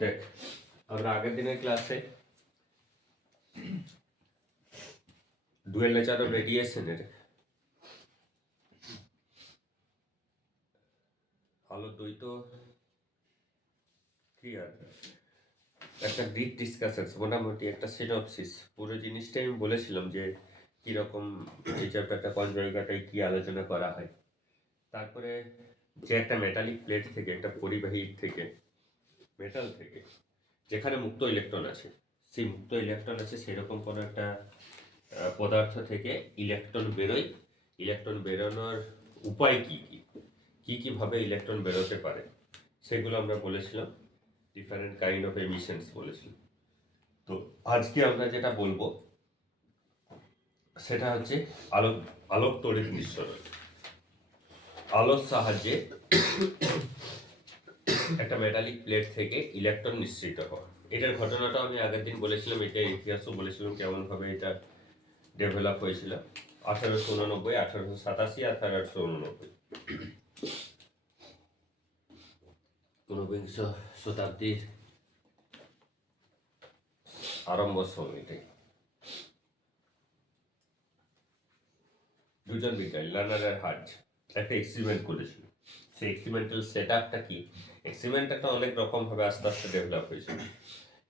দেখ, আমরা আগের দিনের ক্লাসে ডুয়েল নেচার অফ রেডিয়েশনের আলোর দ্বৈত ক্রিয়ার একটা ব্রিফ ডিসকাশন, মোটামুটি একটা সিনপসিস, পুরো জিনিসটাই আমি বলেছিলাম যে কীরকম এই চ্যাপ্টারটা কোন জায়গাটায় কী আলোচনা করা হয়। তারপরে যে একটা মেটালিক প্লেট থেকে, একটা পরিবাহী থেকে, মেটাল থেকে, যেখানে মুক্ত ইলেকট্রন আছে, সেই মুক্ত ইলেকট্রন আছে সেরকম কোনো একটা পদার্থ থেকে ইলেকট্রন বেরোয়। ইলেকট্রন বেরোনোর উপায় কী কীভাবে ইলেকট্রন বেরোতে পারে সেগুলো আমরা বলেছিলাম। ডিফারেন্ট কাইন্ড অফ এমিশনস বলেছিলাম। তো আজকে আমরা যেটা বলবো সেটা হচ্ছে আলোক তড়িৎ নিঃসরণ। আলোর সাহায্যে একটা মেটালিক প্লেট থেকে ইলেকট্রন নিঃসৃত হওয়া। এটার ঘটনাটা আমি আগের দিন বলেছিলাম, এটা ইতিহাসও বলেছিলাম কেমনভাবে এটা ডেভেলপ হয়েছিল। 1889, 1887, 1889, ঊনবিংশ শতাব্দীর আরম্ভ সময়তে দুজন বিজ্ঞানী, লার্নার আর হার্জ, একটা এক্সপেরিমেন্ট করেছিল। সেই এক্সপেরিমেন্টাল সেট আপটা কি, এক্সপেরিমেন্টটা অনেক রকমভাবে আস্তে আস্তে ডেভেলপ হয়েছিল,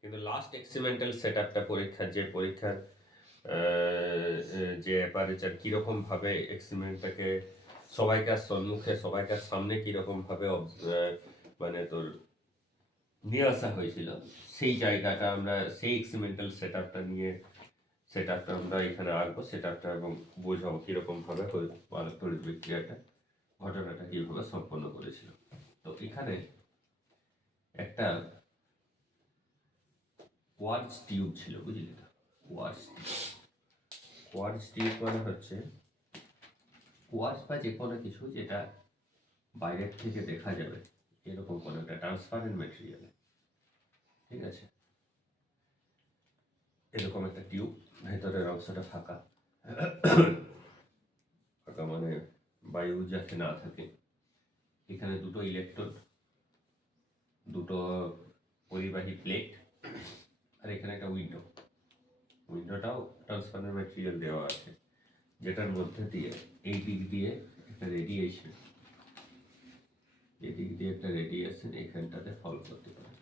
কিন্তু লাস্ট এক্সপেরিমেন্টাল সেট আপটা পরীক্ষার যে অ্যাপারেচার কীরকমভাবে এক্সপেরিমেন্টটাকে সবাইকার সম্মুখে, সবাইকার সামনে কীরকমভাবে মানে তোর নিয়ে আসা হয়েছিল, সেই জায়গাটা আমরা, সেই এক্সপেরিমেন্টাল সেট আপটা আমরা এখানে আঁকবো, সেট আপটা, এবং বোঝাবো কীরকমভাবে আলোক তড়িৎ বিক্রিয়াটা, ঘটনাটা কীভাবে সম্পন্ন করেছিল। তো এখানে একটা কোয়ার্টজ টিউব ছিল, বুঝলি তো? কোয়ার্টজ টিউব মানে হচ্ছে কোয়ার্টজ বা যে কোনো কিছু যেটা বাইরের থেকে দেখা যাবে এরকম কোনো একটা ট্রান্সপারেন্ট ম্যাটেরিয়াল, ঠিক আছে? এরকম একটা টিউব, ভেতরের অংশটা ফাঁকা, ফাঁকা মানে বায়ু যাতে না থাকে। এখানে দুটো ইলেকট্রোড, দুটো পরিবাহী প্লেট, আর এখানে একটা উইন্ডোটাও ট্রান্সপারেন্ট ম্যাটেরিয়াল দেওয়া আছে, যেটার মধ্যে দিয়ে এই দিক দিয়ে একটা রেডিয়েশন, এদিক দিয়ে একটা রেডিয়েশন এখানটাতে ফল করতে পারে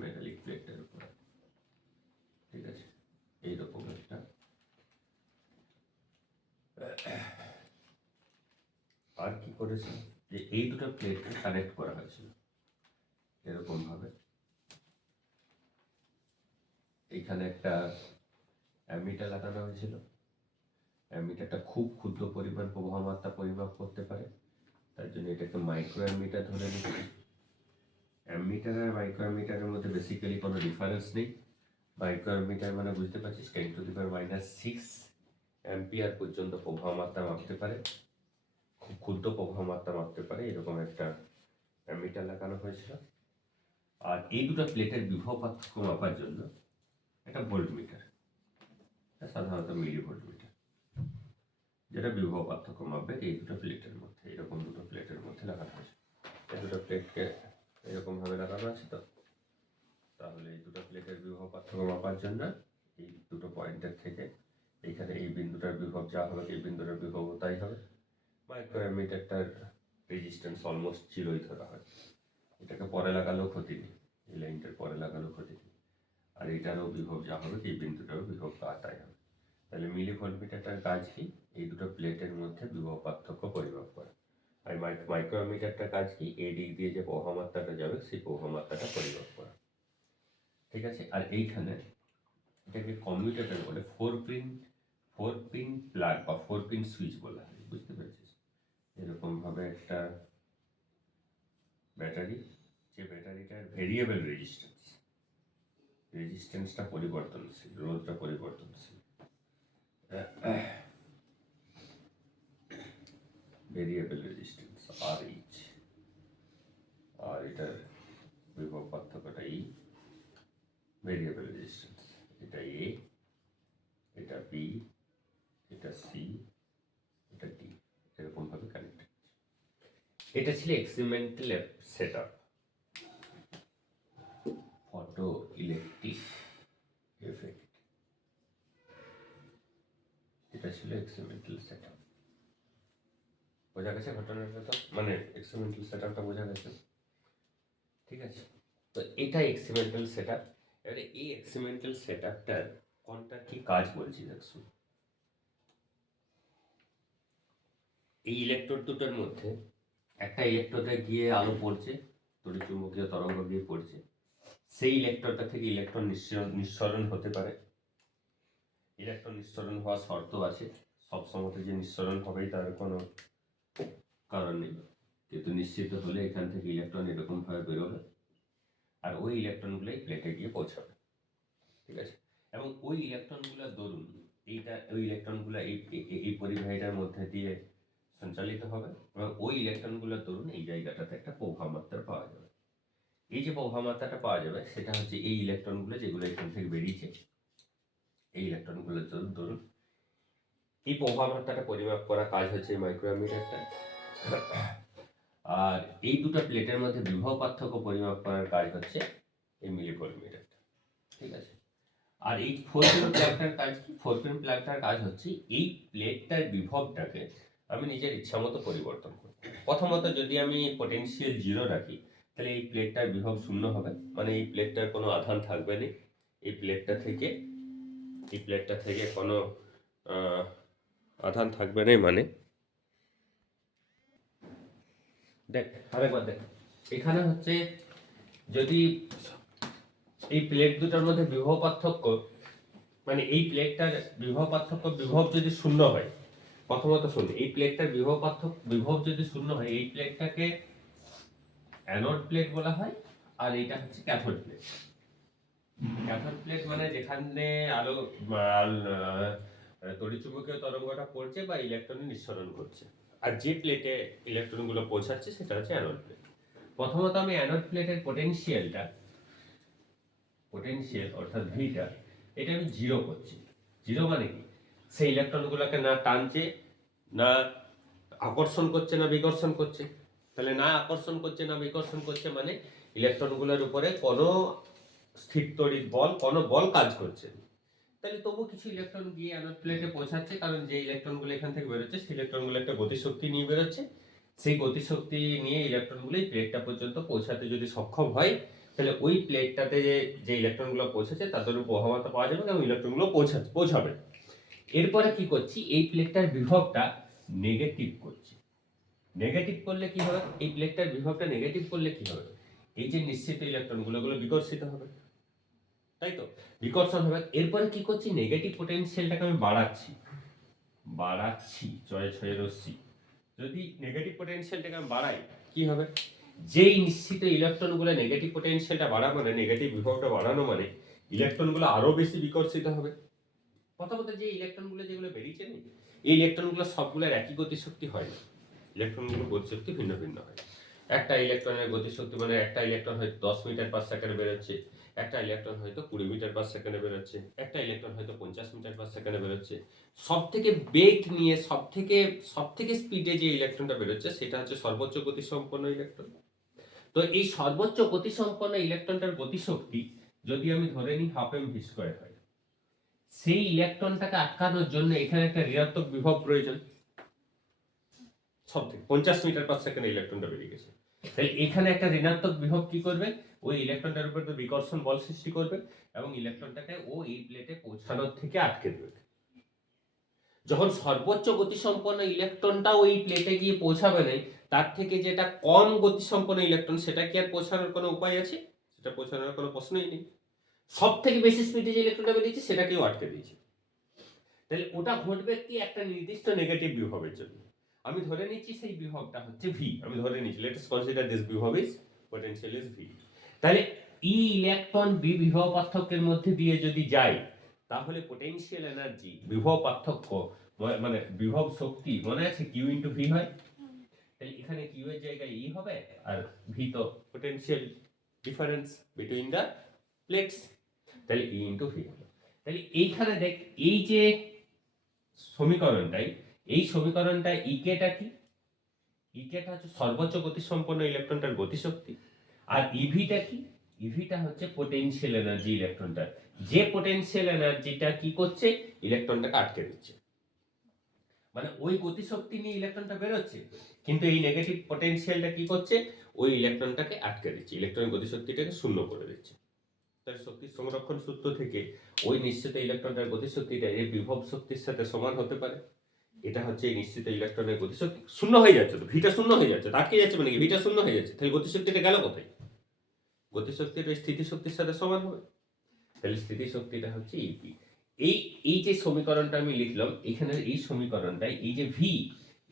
মেটালিক প্লেটের উপর, ঠিক আছে? এইরকম একটা আর কি করেছে যে এই দুটো প্লেটকে কানেক্ট করা হয়েছিল এরকম ভাবে। এইখানে একটা অ্যামিটার লাগানো হয়েছিল। অ্যামিটারটা খুব ক্ষুদ্র পরিমাণ প্রবাহ মাত্রা পরিমাপ করতে পারে, তার জন্য এটাকে মাইক্রো অ্যামিটার ধরে নিচ্ছি। অ্যামিটার আর মাইক্রো অ্যামিটারের মধ্যে বেসিক্যালি কোনো ডিফারেন্স নেই। মাইক্রো অ্যামিটার মানে বুঝতে পারছিস 10⁻⁶ অ্যাম্পিয়ার পর্যন্ত প্রবাহ মাত্রা মাপতে পারে, খুব ক্ষুদ্র প্রবাহ মাত্রা মাপতে পারে, এরকম একটা অ্যামিটার লাগানো হয়েছিল। আর এই দুটো প্লেটের বিভব পার্থক্য মাপার জন্য একটা ভোল্টমিটার, সাধারণত মিলি ভোল্টমিটার, যেটা বিভব পার্থক্য মাপবে এই দুটো প্লেটের মধ্যে, এরকম দুটো প্লেটের মধ্যে লাগানো হয়েছে। এই দুটো প্লেটকে এরকমভাবে লাগানো আছে। তো তাহলে এই দুটো প্লেটের বিভব পার্থক্য মাপার জন্য এই দুটো পয়েন্টের থেকে এইখানে এই বিন্দুটার বিভব যা হবে এই বিন্দুটার বিভবও তাই হবে। মাইক্রো অ্যামিটারটার রেজিস্ট্যান্স অলমোস্ট জিরোই ধরা হয়, এটাকে পরে লাগালেও ক্ষতি নেই, এই লাইনটার পরে লাগালেও ক্ষতি নেই। আর এটারও বিভব যা হবে এই বিন্দুটারও বিভব তাই হবে। তাহলে মিলি ভোল্টমিটারটার কাজ কি? এই দুটো প্লেটের মধ্যে বিভব পার্থক্য পরিমাপ করা। আর মাইক্রো অ্যামিটারটার কাজ কি? এই দিক দিয়ে যে প্রবাহ মাত্রাটা যাবে সেই প্রবাহ মাত্রাটা পরিমাপ করা, ঠিক আছে? আর এইখানে এটাকে কমিউটেটর বলে, 4 পিন প্লাগ বা 4 পিন সুইচ বলা হয়, বুঝতে পেরেছিস? এরকমভাবে একটা ব্যাটারি, যে ব্যাটারিটার ভেরিয়েবল রেজিস্ট্যান্সটা পরিবর্তনশীল, রোধটা পরিবর্তনশীল, ভেরিয়েবল রেজিস্ট্যান্স RH, আর এটার বিভব পার্থক্যটা E, ভেরিয়েবল রেজিস্ট্যান্স, এটা A, এটা B, এটা C, এটা D, এরকমভাবে কানেক্টেড। এটা ছিল experimental set up. Photoelectric effect. এটা ছিল এক্সপেরিমেন্টাল সেটআপ। বোঝা গেছে ঘটনাটা? তো মানে এক্সপেরিমেন্টাল সেটআপটা বোঝা গেছে, ঠিক আছে? তো এটা এক্সপেরিমেন্টাল সেটআপ। এবারে এই এক্সপেরিমেন্টাল সেটআপটার কোনটা কি কাজ বলছি দেখুন। এই ইলেকট্রোড দুটোর মধ্যে একটা ইলেকট্রোডে গিয়ে আলো পড়ছে, তড়িৎচুম্বকীয় তরঙ্গ গিয়ে পড়ছে, সেই ইলেকট্রোডটা থেকে ইলেকট্রন নিঃসরণ হতে পারে। ইলেকট্রন নিঃসরণ হওয়ার শর্ত আছে, সবসময় যে নিঃসরণ হবেই তার কোনো কারণ নেই, কিন্তু নিশ্চিত হলে এখান থেকে ইলেকট্রন এরকম ভাবে বেরোবে আর ওই ইলেকট্রনগুলোই প্লেটে গিয়ে পৌঁছাবে, ঠিক আছে? এবং ওই ইলেকট্রনগুলোর দরুন ওই ইলেকট্রনগুলো এই পরিবাহীটার মধ্যে দিয়ে সঞ্চালিত হবে এবং ওই ইলেকট্রনগুলোর দরুন এই জায়গাটাতে একটা প্রভাব মাত্রা পাওয়া যাবে। এই যে প্রভাব মাত্রাটা পাওয়া যাবে সেটা হচ্ছে এই ইলেকট্রনগুলো যেগুলো এখান থেকে বেরিয়েছে, এই ইলেকট্রনগুলোর দরুন এই প্রভাব মাত্রাটা পরিমাপ করা কাজ হচ্ছে এই মাইক্রোমিটারটা। আর এই দুটো প্লেটের মধ্যে বিভব পার্থক্য পরিমাপ করার কাজ হচ্ছে এই মিলিভোল্টমিটারটা, ঠিক আছে? আর এই 4 পিন প্লাগটার কাজ কি? 4 পিন প্লাগটার কাজ হচ্ছে এই প্লেটটার বিভবটাকে আমি নিজের ইচ্ছা মতো পরিবর্তন করি। প্রথমত যদি আমি পটেনশিয়াল 0 রাখি তাহলে এই প্লেটটার বিভব 0 হবে, মানে এই প্লেটটার কোনো আধান থাকবে না। এই প্লেটটা থেকে কোনো আধান থাকবে না, মানে দেখ আরেকবার দেখ, এখানে হচ্ছে যদি এই প্লেট দুটোর মধ্যে বিভব পার্থক্য, মানে এই প্লেটটার বিভব পার্থক্য বিভব যদি 0 হয়, প্রথমত শুন, এই প্লেটটার বিভব যদি 0 হয়, এই প্লেটটাকে অ্যানোড প্লেট বলা হয় আর এটা হচ্ছে ক্যাথোড প্লেট। ক্যাথোড প্লেট মানে যেখানে আলো তড়িৎচুম্বকীয় তরঙ্গটা পড়ছে বা ইলেকট্রন নিঃসরণ করছে, আর যে প্লেটে ইলেকট্রনগুলো পৌঁছাচ্ছে সেটা হচ্ছে অ্যানোড প্লেট। প্রথমত আমি অ্যানোড প্লেটের পোটেনশিয়াল অর্থাৎ ভিটা, এটা আমি 0 করছি। 0 মানে কি? সেই ইলেকট্রনগুলোকে না টানছে, না আকর্ষণ করছে, না বিকর্ষণ করছে। তাহলে না আকর্ষণ করছে না বিকর্ষণ করছে মানে ইলেকট্রনগুলোর উপরে কোনো স্থির তড়িৎ বল, কোনো বল কাজ করছে। তাহলে তবু কিছু ইলেকট্রন গিয়ে অ্যানোড প্লেটে পৌঁছাচ্ছে, কারণ যে ইলেকট্রনগুলো এখান থেকে বেরোচ্ছে সেই ইলেকট্রনগুলো একটা গতিশক্তি নিয়ে বেরোচ্ছে। সেই গতিশক্তি নিয়ে ইলেকট্রনগুলো এই প্লেটটা পর্যন্ত পৌঁছাতে যদি সক্ষম হয়, তাহলে ওই প্লেটটাতে যে ইলেকট্রনগুলো পৌঁছেছে তাদের প্রভাবতা পাওয়া যাবে এবং ইলেকট্রনগুলো পৌঁছাবে। এরপরে কি করছি, এই প্লেটটার বিভবটা নেগেটিভ করছি। নেগেটিভ করলে কি হবে? এই প্লেটটার বিভবটা নেগেটিভ করলে কি হবে? এই যে নিশ্চিত ইলেকট্রনগুলো বিকর্ষিত হবে, তাই তো? বিকর্ষণ হবে। এরপরে কি করছি, নেগেটিভ পোটেনশিয়ালটাকে আমি বাড়াচ্ছি ছয় রশ্মি। যদি নেগেটিভ পোটেনশিয়ালটাকে আমি বাড়াই কি হবে? যেই নিশ্চিত ইলেকট্রনগুলো নেগেটিভ পোটেনশিয়ালটা বাড়ানো মানে নেগেটিভ বিভবটা বাড়ানো মানে ইলেকট্রনগুলো আরো বেশি বিকর্ষিত হবে। প্রথমত যে ইলেকট্রনগুলো যেগুলো বেরিয়েছে না, এই ইলেকট্রনগুলো সবগুলোর একই গতিশক্তি হয় না, ইলেকট্রনগুলোর গতিশক্তি ভিন্ন ভিন্ন হয়। একটা ইলেকট্রনের গতিশক্তি মানে একটা ইলেকট্রন হয়তো 10 মিটার পার সেকেন্ডে বেরোচ্ছে, একটা ইলেকট্রন হয়তো 20 মিটার পার সেকেন্ডে বেরোচ্ছে, একটা ইলেকট্রন হয়তো 50 মিটার পার সেকেন্ডে বেরোচ্ছে। সব থেকে বেগ নিয়ে সব থেকে স্পিডে যে ইলেকট্রনটা বেরোচ্ছে সেটা হচ্ছে সর্বোচ্চ গতিসম্পন্ন ইলেকট্রন। তো এই সর্বোচ্চ গতিসম্পন্ন ইলেকট্রনটার গতিশক্তি যদি আমি ধরে নিই 1/2 mv² হয়, সেই ইলেকট্রনটাকে আটকানোর জন্য এখানে একটা ঋণাত্মক বিভব প্রয়োজন। সব থেকে 50 মিটার পার সেকেন্ডে ইলেকট্রনটা বেরিয়ে গেছে, তাহলে এখানে একটা ঋণাত্মক বিভব কি করবে? ওই ইলেকট্রনটার উপর বিকর্ষণ বল সৃষ্টি করবে এবং ইলেকট্রনটাকে ও এই প্লেটে পৌঁছানোর থেকে আটকে দেবে। যখন সর্বোচ্চ গতিসম্পন্ন ইলেকট্রনটা ওই প্লেটে গিয়ে পৌঁছাবে না, তার থেকে যেটা কম গতিসম্পন্ন ইলেকট্রন সেটা কি আর পৌঁছানোর কোনো উপায় আছে? সেটা পৌঁছানোর কোনো প্রশ্নই নেই। সব থেকে বেশি স্পিডে যে ইলেকট্রনটা বেরিয়েছে সেটাকেও আটকে দিয়েছে। তাহলে ওটা ঘটবে কি? একটা নির্দিষ্ট নেগেটিভ বিভবের জন্য। আমি ধরে নিচ্ছি সেই বিভবটা হচ্ছে ভি, আমি ধরে নিচ্ছি, লেট আস কনসিডার দিস বিভব ইজ পোটেনশিয়াল ইজ ভি। তাহলে ই ইলেকট্রন বি বিভব পার্থক্যের মধ্যে দিয়ে যদি যায় তাহলে পোটেনশিয়াল এনার্জি বিভব পার্থক্য মানে বিভব শক্তি মনে আছে কিউ ইনটু ভি হয়। তাহলে এখানে কিউ এর জায়গায় ই হবে আর ভি তো potential difference between the plates, তাহলে ই ইনটু ভি হলো। তাহলে এইখানে দেখ এই যে সমীকরণটা ইকেটা কি? ইকেটা হচ্ছে সর্বোচ্চ গতিসম্পন্ন ইলেকট্রনটার গতিশক্তি। আর ইভিটা কি? ইভিটা হচ্ছে পোটেনশিয়াল এনার্জি ইলেকট্রনটা, যে পোটেনশিয়াল এনার্জিটা কি করছে, ইলেকট্রনটাকে আটকে দিচ্ছে। মানে ওই গতিশক্তি নিয়ে ইলেকট্রনটা বেরোচ্ছে, কিন্তু এই নেগেটিভ পটেনশিয়ালটা কি করছে, ওই ইলেকট্রনটাকে আটকে দিচ্ছে, ইলেকট্রনের গতিশক্তিটাকে শূন্য করে দিচ্ছে। তাহলে শক্তি সংরক্ষণ সূত্র থেকে ওই নিশ্চিত ইলেকট্রনের গতিশক্তিটা এই বিভব শক্তির সাথে সমান হতে পারে। এটা হচ্ছে এই নিশ্চিত ইলেকট্রনের গতিশক্তি। শূন্য হয়ে যাচ্ছে, তো ভিটা শূন্য হয়ে যাচ্ছে, আটকে যাচ্ছে, মানে কি ভিটা শূন্য হয়ে যাচ্ছে, তাহলে গতিশক্তিটা গেল কোথায়? গতিশক্তিটা স্থিতিশক্তির সাথে সমান হবে, তাহলে স্থিতিশক্তিটা হচ্ছে ইপি। এই এই যে সমীকরণটা আমি লিখলাম এখানে, এই সমীকরণটাই এই যে ভি,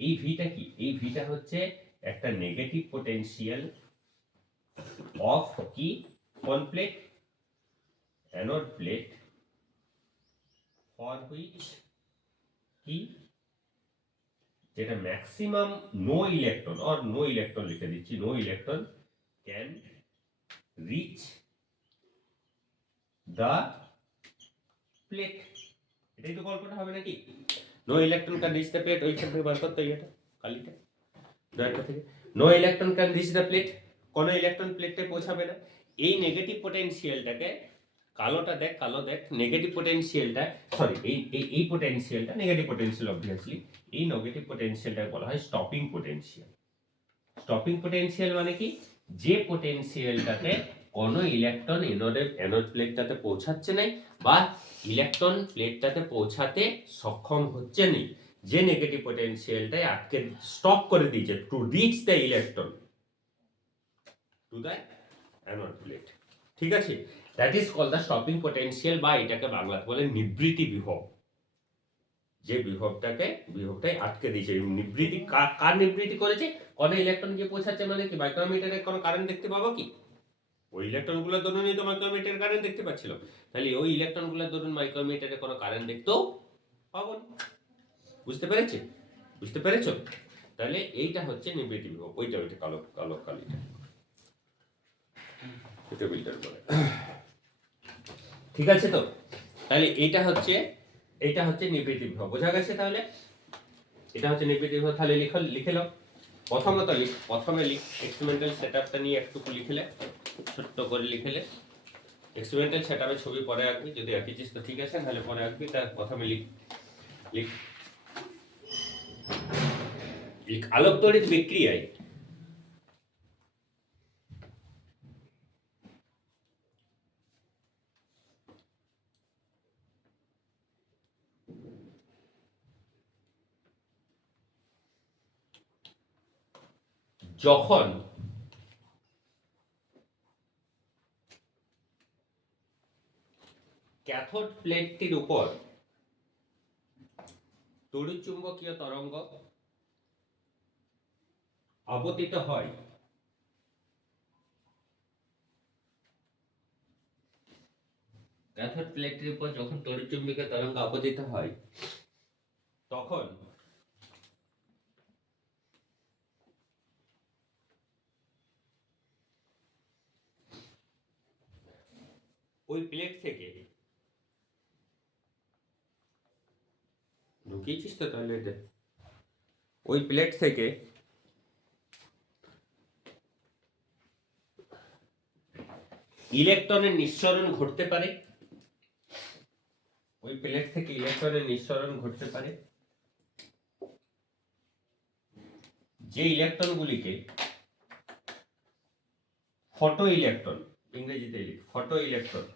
এই ভিটা কি, এই ভিটা হচ্ছে একটা নেগেটিভ পোটেনশিয়াল অফ কি, কোন plate, anode plate, for which কি, যেটা maximum no electron, or no electron লিখে দিচ্ছি, no electron can reach the plate. এটাই তো গল্পটা হবে নাকি? No electron can reach the plate, ওইখান থেকে বার করতে এটা কালিটা দয়াটা থেকে, no electron can reach the plate, কোনো ইলেকট্রন প্লেটে পৌঁছাবে না। এই নেগেটিভ পোটেনশিয়ালটাকে, কালোটা দেখ, কালো দেখ, নেগেটিভ পোটেনশিয়ালটা, সরি এই পোটেনশিয়ালটা নেগেটিভ পোটেনশিয়াল অবভিয়াসলি, এই নেগেটিভ পোটেনশিয়ালটাকে বলা হয় স্টপিং পোটেনশিয়াল। স্টপিং পোটেনশিয়াল মানে কি, যে পোটেনশিয়ালটাতে কোনো ইলেকট্রন অ্যানোড প্লেটটাতে পৌঁছাচ্ছে না, বা ইলেকট্রন প্লেটটাতে পৌঁছাতে সক্ষম হচ্ছে না, যে নেগেটিভ পোটেনশিয়ালটাই আটকে স্টপ করে দিয়েছে to reach the electron to the anode plate. ঠিক আছে, that is called the stopping potential, বা এটাকে বাংলাতে বলে নিবৃত্তি বিভব। যে বিভবটাই আটকে দিয়েছে, নিবৃত্তি কার নিবৃত্তি করেছে, কোনো ইলেকট্রন গিয়ে পৌঁছাচ্ছে, মানে কি মাইক্রোমিটারে কোনো কারেন্ট দেখতে পাবো কি? ওই ইলেকট্রনগুলোর দরুনই তো মাইক্রোমিটারে কারেন্ট দেখতে পাচ্ছিলাম, তাহলে ওই ইলেকট্রনগুলোর দরুন মাইক্রোমিটারে কোনো কারেন্ট দেখতেও পাবো না। বুঝতে পেরেছি? বুঝতে পেরেছো? তাহলে এইটা হচ্ছে নিবৃত্তি বিভব, ওইটা কালো কালো কালিটা, এটা ফিল্টার করে। ঠিক আছে তো? তাহলে এইটা হচ্ছে নিবৃত্তি বিভব, বোঝা গেছে? তাহলে এটা হচ্ছে নিবৃত্তি বিভব। তাহলে লিখে নাও। প্রথমে লিখ এক্সপেরিমেন্টাল সেটআপটা নিয়ে একটু লিখলে, ছোট্ট করে লিখলে। এক্সপেরিমেন্টাল সেটআপের ছবি পরে আঁকবি, যদি আঁকিছিস তো ঠিক আছে, তাহলে পরে আঁকবি। তার প্রথমে লিখ আলোক তড়িৎ বিক্রিয়ায় যখন ক্যাথোড প্লেটটির উপর তড়িৎচুম্বকীয় তরঙ্গ আপতিত হয়, ক্যাথোড প্লেটটির উপর যখন তড়িৎচুম্বকীয় তরঙ্গ আপতিত হয়, তখন ওই প্লেট থেকে, ঢুকিয়েছিস তো টয়লেটে, ওই প্লেট থেকে ইলেকট্রনের নিঃসরণ ঘটতে পারে, ওই প্লেট থেকে ইলেকট্রনের নিঃসরণ ঘটতে পারে, যে ইলেকট্রনগুলিকে ফটো ইলেকট্রন, ইংরেজিতে লিখ ফটো ইলেকট্রন,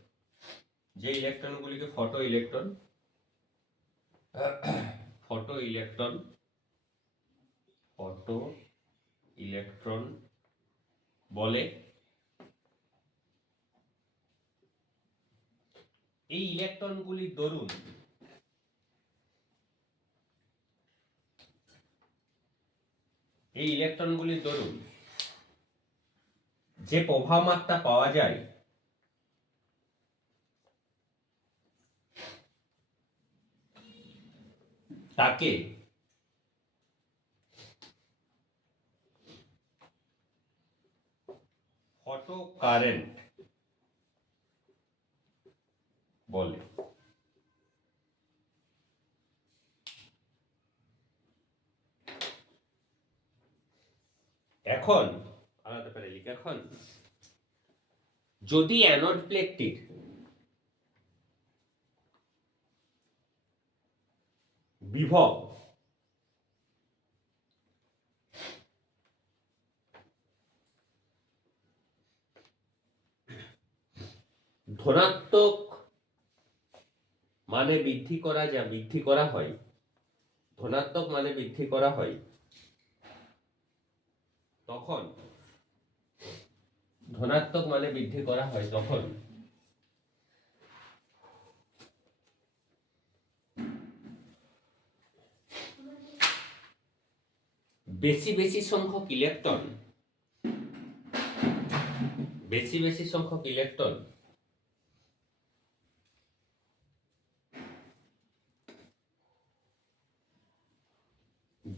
যে ইলেকট্রনগুলিকে ফটো ইলেকট্রন বলে। এই ইলেকট্রনগুলির দরুন যে প্রভাব মাত্রা পাওয়া যায় তাকে ফটো কারেন্ট বলে। এখন আলাদা করে লিখ, এখন যদি অ্যানোড প্লেটটির বিভব ধনাত্মক মানে বৃদ্ধি করা হয়, ধনাত্মক মানে বৃদ্ধি করা হয়, তখন ধনাত্মক মানে বৃদ্ধি করা হয় তখন বেশি বেশি সংখ্যক ইলেকট্রন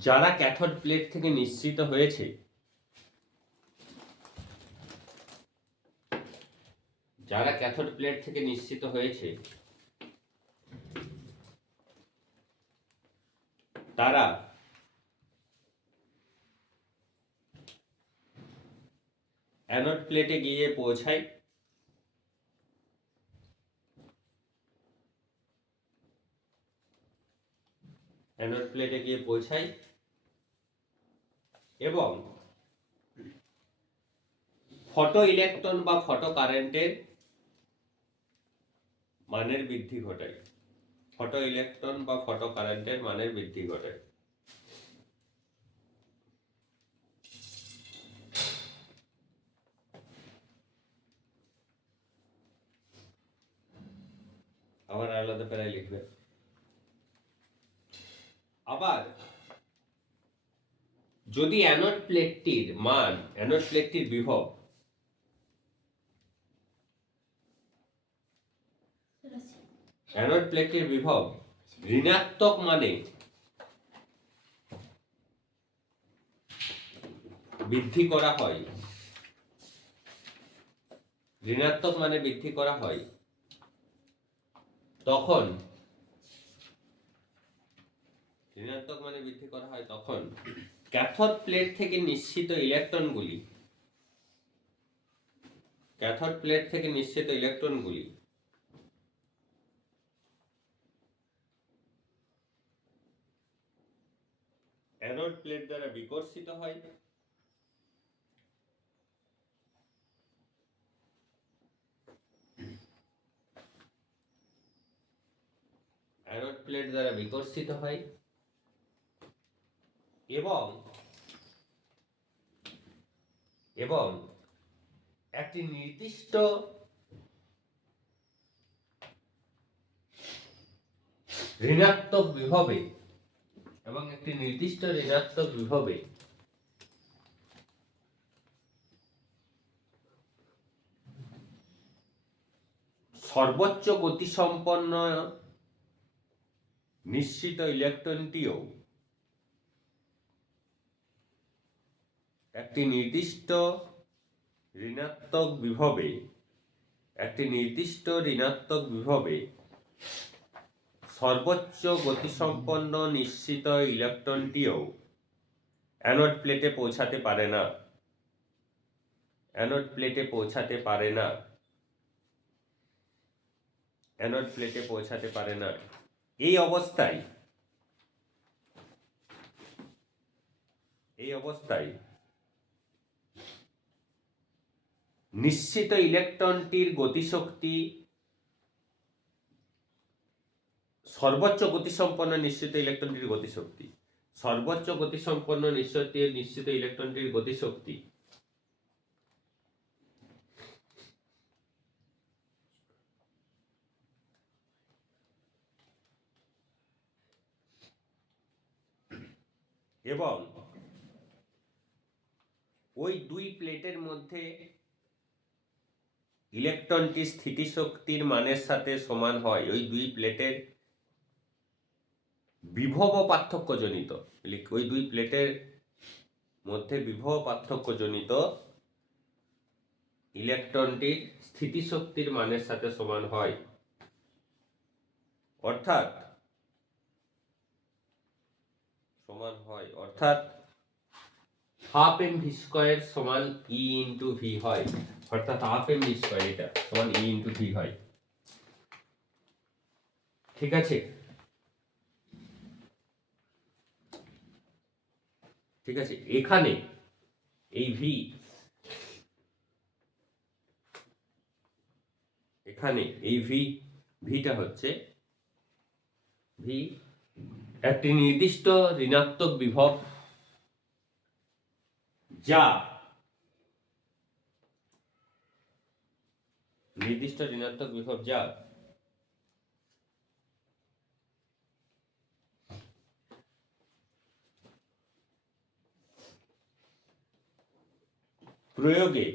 যারা ক্যাথোড প্লেট থেকে নিঃসৃত হয়েছে, তারা অ্যানোড প্লেটে গিয়ে পৌঁছায় এবং ফটো ইলেকট্রন বা ফটো কারেন্টের মানের বৃদ্ধি ঘটায়। আবার আলাদা প্যারায় লিখবে। আবার যদি অ্যানোড প্লেটটির বিভব ঋণাত্মক মানে বৃদ্ধি করা হয়, তখন ক্যাথোড প্লেট থেকে নিঃসৃত ইলেকট্রনগুলি অ্যানোড প্লেট দ্বারা বিকর্ষিত হয় এবং একটি নির্দিষ্ট ঋণাত্মক বিভবে সর্বোচ্চ গতিসম্পন্ন নিঃসৃত ইলেকট্রনটিও একটি নির্দিষ্ট ঋণাত্মক বিভবে সর্বোচ্চ গতিসম্পন্ন নিঃসৃত ইলেকট্রনটিও অ্যানোড প্লেটে পৌঁছাতে পারে না। এই অবস্থায় নিঃসৃত ইলেকট্রনটির গতিশক্তি সর্বোচ্চ গতিসম্পন্ন নিঃসৃত ইলেকট্রনটির গতিশক্তি এবং ওই দুই প্লেটের মধ্যে ইলেকট্রনটি স্থিতিশক্তির মানের সাথে সমান হয়। ওই দুই প্লেটের বিভব পার্থক্যজনিত ইলেকট্রনটির স্থিতিশক্তির মানের সাথে সমান হয়। অর্থাৎ হাফ mv² সমান E × V হয়। অর্থাৎ হাফ এম ভি স্কয়ার এটা সমান ই ইন্টু ভি হয়। ঠিক আছে, ঠিক আছে, এখানে এই ভি, এখানে এই ভিটা হচ্ছে ভি একটি নির্দিষ্ট ঋণাত্মক বিভব যা নির্দিষ্ট ঋণাত্মক বিভব যা প্রয়োগে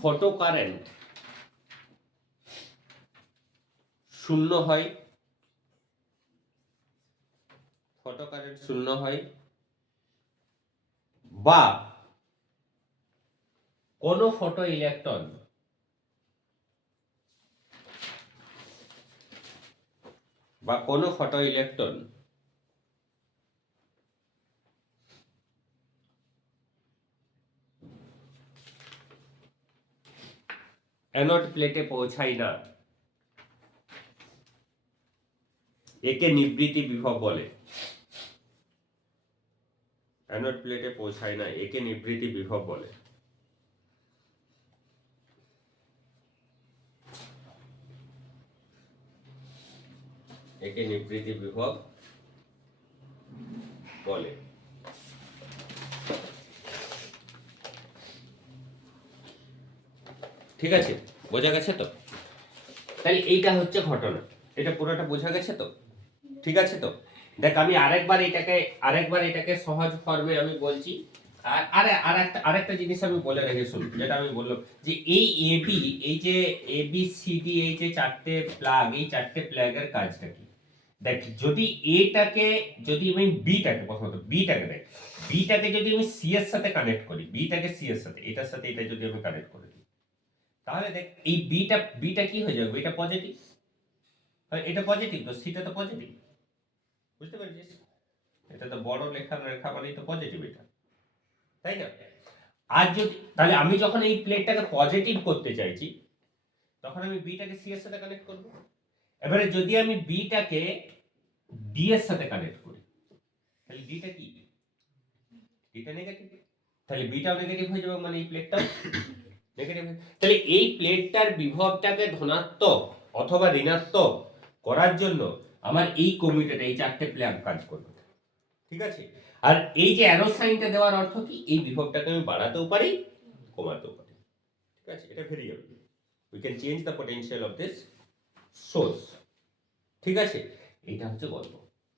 ফটোকারেন্ট শূন্য হয়, ফটোকারেন্ট শূন্য হয়, বা কোন ফটো ইলেকট্রন অ্যানোড প্লেটে পৌঁছায় না, একে নিবৃত্তি বিভব বলে। অ্যানোড প্লেটে পৌঁছায় না, একে নিবৃত্তি বিভব বলে। একে নিবৃত্তি বিভব বলে। ঠিক আছে, বোঝা গেছে তো? তাহলে এইটা হচ্ছে ঘটনা, এটা পুরোটা বোঝা গেছে তো? ঠিক আছে তো? দেখ আমি আরেকবার এটাকে সহজ ফর্মে আমি বলছি। আর আরেকটা জিনিস আমি বলে রেখে শুন, যেটা আমি বললাম যে এই এবি, এই যে এবি সিডি, এই যে চারটে প্লাগ, এই চারটে প্লাগের কাজটা কি? দেখ যদি যদি আমি প্রথমত বিটাকে দেখ, বিটাকে যদি আমি সি এর সাথে কানেক্ট করি, বিটাকে সি এর সাথে, এটার সাথে এটা যদি আমি কানেক্ট করি, তাহলে দেখ এই বিটা কি হয়ে যাবে? এটা পজিটিভ, এটা পজিটিভ, তো সিটা তো পজিটিভ, বুঝতে পেরেছিস? এটা তো বড় রেখা মানেই তো পজিটিভ এটা, তাই না? আর যদি তাহলে আমি যখন এই প্লেটটাকে পজিটিভ করতে চাইছি, তখন আমি বিটাকে সি এর সাথে কানেক্ট করব। এবারে যদি আমি বিটাকে ডি এর সাথে কানেক্ট করি, তাহলে ডিটা কি? ডিটা নেগেটিভ, তাহলে বিটাও নেগেটিভ হয়ে যাবে, মানে এই প্লেটটাও নেগেটিভ। তাহলে এই প্লেটটার বিভবটাকে ধনাত্মক অথবা ঋণাত্মক করার জন্য আমার এই কমিউটেটর, এই চারটে প্লাগ কাজ করবে। ঠিক আছে, আর এই যে অ্যারো সাইনটা দেওয়ার অর্থ কি? এই বিভবটাকে আমি বাড়াতেও পারি, কমাতেও পারি। ঠিক আছে, এটা variable, we can change the potential of this source. ঠিক আছে, এটা হচ্ছে গল্প,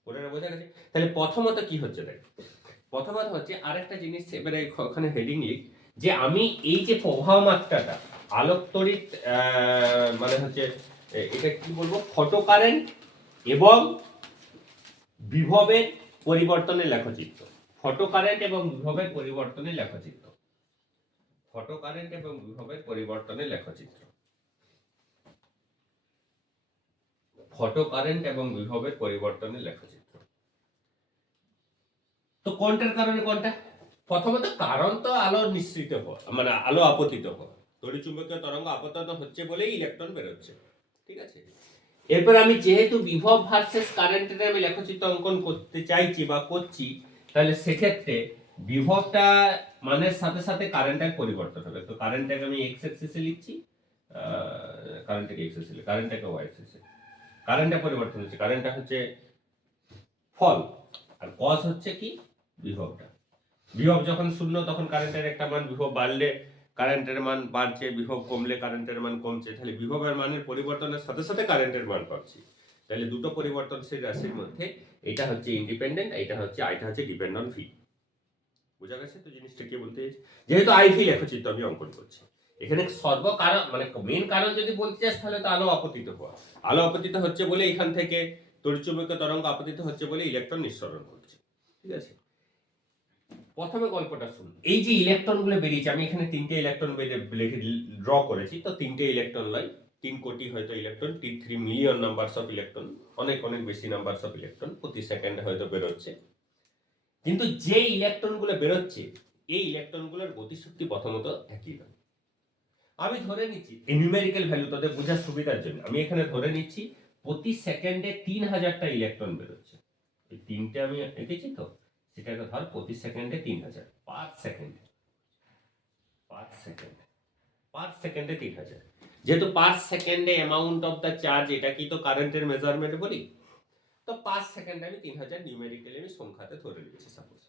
পুরোটা বোঝা গেছে? তাহলে প্রথমত কি হচ্ছে দেখ, প্রথমত হচ্ছে আরেকটা জিনিস, এবারে ওখানে হেডিং লিখ যে আমি এই যে প্রবাহ মাত্রাটা আলোক তড়িৎ মানে হচ্ছে এটা কি বলবো, ফটোকারেন্ট এবং বিভবের পরিবর্তনের লেখচিত্র, ফটোকারেন্ট এবং বিভবের পরিবর্তনের লেখচিত্র, ফটোকারেন্ট এবং বিভবের পরিবর্তনের লেখচিত্র, ফটোকারেন্ট এবং বিভবের পরিবর্তনের লেখচিত্র। তো কোনটার কারণে কোনটা? প্রথমত কারণ তো আলো নিঃসৃত হওয়া, মানে আলো আপতিত হওয়া, তড়িৎচুম্বকীয় তরঙ্গ আপতিত হচ্ছে বলেই ইলেকট্রন বেরোচ্ছে। ঠিক আছে, এরপর আমি যেহেতু বিভব ভার্সেস কারেন্টের আমি লেখচিত্র অঙ্কন করতে চাইছি বা করছি, তাহলে সেক্ষেত্রে বিভবটা মানের সাথে সাথে কারেন্টের পরিবর্তন হবে। তো কারেন্টটাকে আমি এক্স এক্সিসে লিখছি, কারেন্টটাকে এক্স এক্সিসে, কারেন্টটাকে ওয়াই এক্সিসে। কারেন্টটা পরিবর্তন হচ্ছে, কারেন্টটা হচ্ছে ফল, আর কজ হচ্ছে কি? বিভবটা। বিভব যখন শূন্য তখন কারেন্টের একটা মান, বিভব বাড়লে কারেন্টের মান বাড়ছে, বিভব কমলে কারেন্টের মান কমছে। তাহলে বিভবের মানের পরিবর্তনের সাথে সাথে কারেন্টের মান পাচ্ছি। তাহলে দুটো পরিবর্তনশীল রাশির মধ্যে এটা হচ্ছে ইন্ডিপেন্ডেন্ট, এটা হচ্ছে ডিপেন্ড অন ভি। বোঝা গেছে তো জিনিসটা কি বলতে? যেহেতু আইভি লেখচিত্র আমি অঙ্কন করছি, এখানে সর্বকারণ মানে মেন কারণ যদি বলতে চাস তাহলে তো আলো আপতিত হওয়া, আলো আপতিত হচ্ছে বলে এখান থেকে তড়িৎচুম্বকীয় তরঙ্গ আপতিত হচ্ছে বলে ইলেকট্রন নিঃসরণ করছে। ঠিক আছে, প্রথমে গল্পটা শুন। এই যে ইলেকট্রন গুলো বেরিয়েছে, আমি এখানে তিনটে ইলেকট্রন ড্র করেছি, তো তিনটে ইলেকট্রন নয়, 3 কোটি হয়তো electron, 3 million numbers of electron, অনেক অনেক বেশি নাম্বারস অফ ইলেকট্রন প্রতি সেকেন্ডে হয়তো বেরোচ্ছে। কিন্তু যে ইলেকট্রনগুলো বেরোচ্ছে এই ইলেকট্রনগুলোর গতিশক্তি প্রথমত একই নয়। আমি ধরে নিচ্ছি নিউমেরিক্যাল ভ্যালু তাদের বোঝার সুবিধার জন্য আমি এখানে ধরে নিচ্ছি প্রতি সেকেন্ডে 3000টা ইলেকট্রন বেরোচ্ছে। এই তিনটে আমি এঁকেছি তো, সেটাকে ধর প্রতি সেকেন্ডে 3000 পার সেকেন্ডে, পার সেকেন্ডে 3000। যেহেতু পার সেকেন্ডে অ্যামাউন্ট অফ দ্য চার্জ, এটা কি তো কারেন্টের মেজারমেন্ট বলি, তো পার সেকেন্ডে আমি 3000 নিউমেরিক্যালি আমি সংখ্যাতে ধরে নিচ্ছি। সাপোজ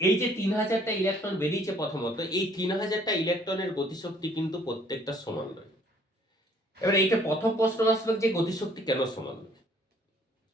এই যে 3000টা ইলেকট্রন বেরিয়েছে, প্রথমত এই 3000টা ইলেকট্রনের গতিশক্তি কিন্তু প্রত্যেকটা সমান নয়। এবার এইটা প্রথম প্রশ্ন আসবে যে গতিশক্তি কেন সমান নয়,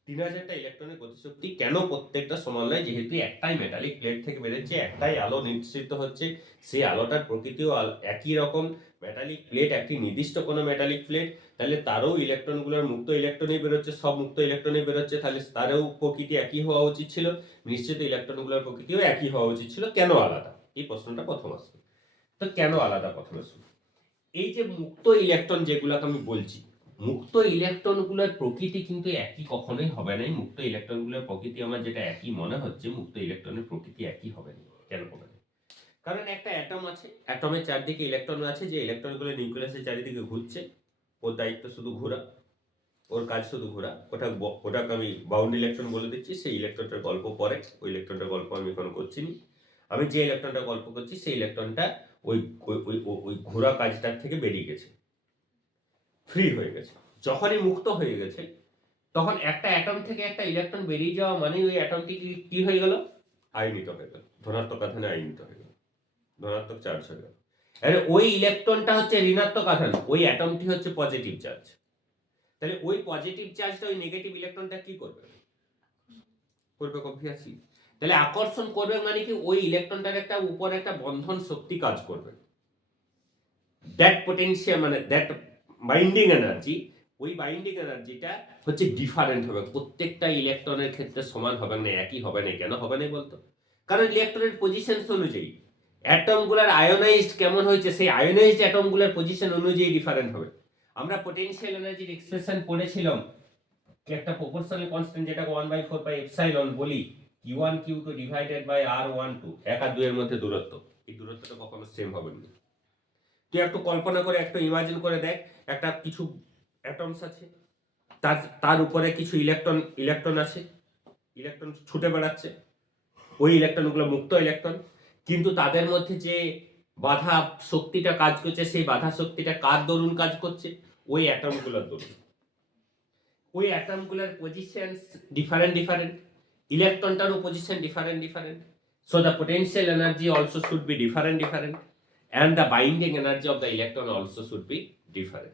3000টা ইলেকট্রনের গতিশক্তি কেন প্রত্যেকটা সমান নয়? যেহেতু একটাই মেটালিক প্লেট থেকে বেরোচ্ছে, একটাই আলো নিঃসৃত হচ্ছে, সেই আলোটার প্রকৃতিও একই রকম। মেটালিক প্লেট একটি নির্দিষ্ট কোনো মেটালিক প্লেট, তাহলে তারও ইলেকট্রনগুলোর মুক্ত ইলেকট্রনই বেরোচ্ছে, সব মুক্ত ইলেকট্রনই বেরোচ্ছে, তাহলে তারও প্রকৃতি একই হওয়া উচিত ছিল, নিশ্চিত ইলেকট্রনগুলোর প্রকৃতিও একই হওয়া উচিত ছিল। কেন আলাদা? এই প্রশ্নটা প্রথম আসবে। তো কেন আলাদা প্রথমে শুরু। এই যে মুক্ত ইলেকট্রন যেগুলোকে আমি বলছি, মুক্ত ইলেকট্রনগুলোর প্রকৃতি কিন্তু একই কখনোই হবে না। মুক্ত ইলেকট্রনগুলোর প্রকৃতি আমার যেটা একই মনে হচ্ছে, মুক্ত ইলেকট্রনের প্রকৃতি একই হবে না। কেন হবে না? কারণ একটা অ্যাটম আছে, অ্যাটমের চারদিকে ইলেকট্রন আছে, যে ইলেকট্রনগুলো নিউক্লিয়াসের চারিদিকে ঘুরছে, ওর দায়িত্ব শুধু ঘোরা, ওর কাজ শুধু ঘোরা। ওটাকে আমি বাউন্ড ইলেকট্রন বলে দিচ্ছি। সেই ইলেকট্রনটার গল্প পরে, ওই ইলেকট্রনটার গল্প আমি এখন করছি না। আমি যে ইলেকট্রনটার গল্প করছি সেই ইলেকট্রনটা ওই ওই ঘোরা কাজটার থেকে বেরিয়ে গেছে, ফ্রি হয়ে গেছে। যখনই মুক্ত হয়ে গেছে, তখন একটা অ্যাটম থেকে একটা ইলেকট্রন বেরিয়ে যাওয়া মানে ওই অ্যাটমটি কি হয়ে গেল? আয়নিত হয়ে গেল, ধনাত্মক আধানে আয়নিত হয়ে গেল, ধনাত্মক চার্জ হয়ে গেল। আরে ওই ইলেকট্রনটা হচ্ছে ঋণাত্মক আধান, ওই অ্যাটমটি হচ্ছে পজিটিভ চার্জ। তাহলে ওই পজিটিভ চার্জটা ওই নেগেটিভ ইলেকট্রনটা কি করবে? অবভিয়াসলি তাহলে আকর্ষণ করবে, মানে কি ওই ইলেকট্রনটার একটা উপরে একটা বন্ধন শক্তি কাজ করবে। দ্যাট পোটেনশিয়াল মানে দ্যাট বাইন্ডিং এনার্জি, ওই বাইন্ডিং এনার্জিটা হচ্ছে ডিফারেন্ট হবে, প্রত্যেকটা ইলেকট্রনের ক্ষেত্রে সমান হবে না, একই হবে না। কেন হবে না বলতো? কারণ ইলেকট্রনের পজিশন অনুযায়ী অ্যাটমগুলোর আয়োনাইজড কেমন হয়েছে, সেই আয়োনাইজড অ্যাটমগুলোর পজিশন অনুযায়ী ডিফারেন্ট হবে। আমরা পোটেনশিয়াল এনার্জির এক্সপ্রেশন পড়েছিলাম, একটা প্রপোর্শনাল কনস্ট্যান্ট, যেটাকে 1/4 বলি, Q1 Q2 divided by R12, 1 আর 2 এর মধ্যে দূরত্ব। এই দূরত্বটা কখনো সেম হবে না। তুই একটু কল্পনা করে, একটু ইমাজিন করে দেখ, একটা কিছু অ্যাটমস আছে, তার উপরে কিছু ইলেকট্রন আছে, ইলেকট্রন ছুটে বেড়াচ্ছে, ওই ইলেকট্রনগুলো মুক্ত ইলেকট্রন, কিন্তু তাদের মধ্যে যে বাধা শক্তিটা কাজ করছে, সেই বাধা শক্তিটা কার দরুন কাজ করছে? ওই অ্যাটমগুলোর দরুন। ওই অ্যাটমগুলোর পজিশন ডিফারেন্ট, ইলেকট্রনটারও position different, so the potential energy also should be different, and the binding energy of the electron also should be different,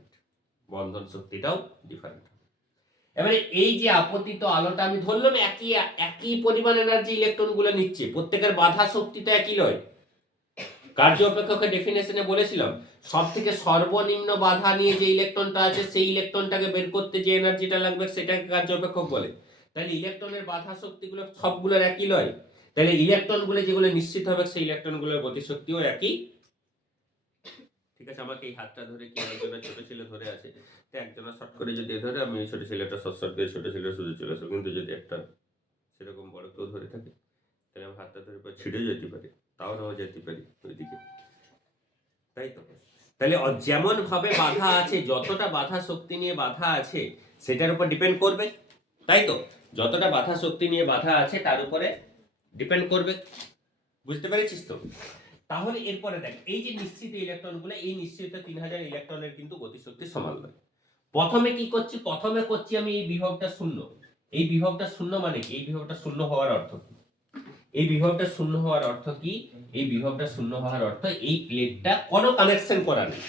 বন্ধন শক্তিটাও ডিফারেন্ট। এবারে এই যে আপতিত আলোটা আমি ধরলাম একই পরিমাণ এনার্জি ইলেকট্রনগুলো নিচ্ছে, প্রত্যেকের বাধা শক্তি তো একই নয়। কার্য অপেক্ষকের ডেফিনেশনে বলেছিলাম, সব থেকে সর্বনিম্ন বাধা নিয়ে যে ইলেকট্রনটা আছে, সেই ইলেকট্রনটাকে বের করতে যে এনার্জিটা লাগবে সেটাকে কার্য অপেক্ষক বলে। তাহলে ইলেকট্রনের বাধা শক্তিগুলো সবগুলোর একই নয়, তাহলে ইলেকট্রনগুলো যেগুলো নিশ্চিত হবে সেই ইলেকট্রনগুলোর গতিশক্তিও একই। ঠিক আছে, আমাকে এই হাতটা ধরে কি একজনের ছোট ছেলে ধরে আছে, তো একজনের শর্ট করে যদি ধরে, আমি ছোট ছেলেটা শর্ট দিয়ে ছোট ছেলে শুধু চলে আসবো। কিন্তু যদি একটা সেরকম বড় কেউ ধরে থাকে, তাহলে আমি হাতটা ধরে ছিঁড়ে যেতে পারি, তাও নাও যেতে পারি ওইদিকে, তাই তো? তাহলে যেমন ভাবে বাধা আছে, যতটা বাধা শক্তি নিয়ে বাধা আছে সেটার উপর ডিপেন্ড করবে, তাই তো? যতটা বাধা শক্তি নিয়ে বাধা আছে তার উপরে ডিপেন্ড করবে। বুঝতে পেরেছিস তো? তাহলে এরপরে দেখ, এই যে নিশ্চিত ইলেকট্রনগুলো, এই নিশ্চিত 3000 ইলেকট্রনের কিন্তু গতিশক্তি সমান নয়। প্রথমে কি করছি? প্রথমে করছি আমি এই বিভবটা শূন্য। এই বিভবটা শূন্য মানে কি? এই বিভবটা শূন্য হওয়ার অর্থ কি? এই বিভবটা শূন্য হওয়ার অর্থ কি? এই বিভবটা শূন্য হওয়ার অর্থ এই প্লেটটা কোনো কানেকশন করা নেই,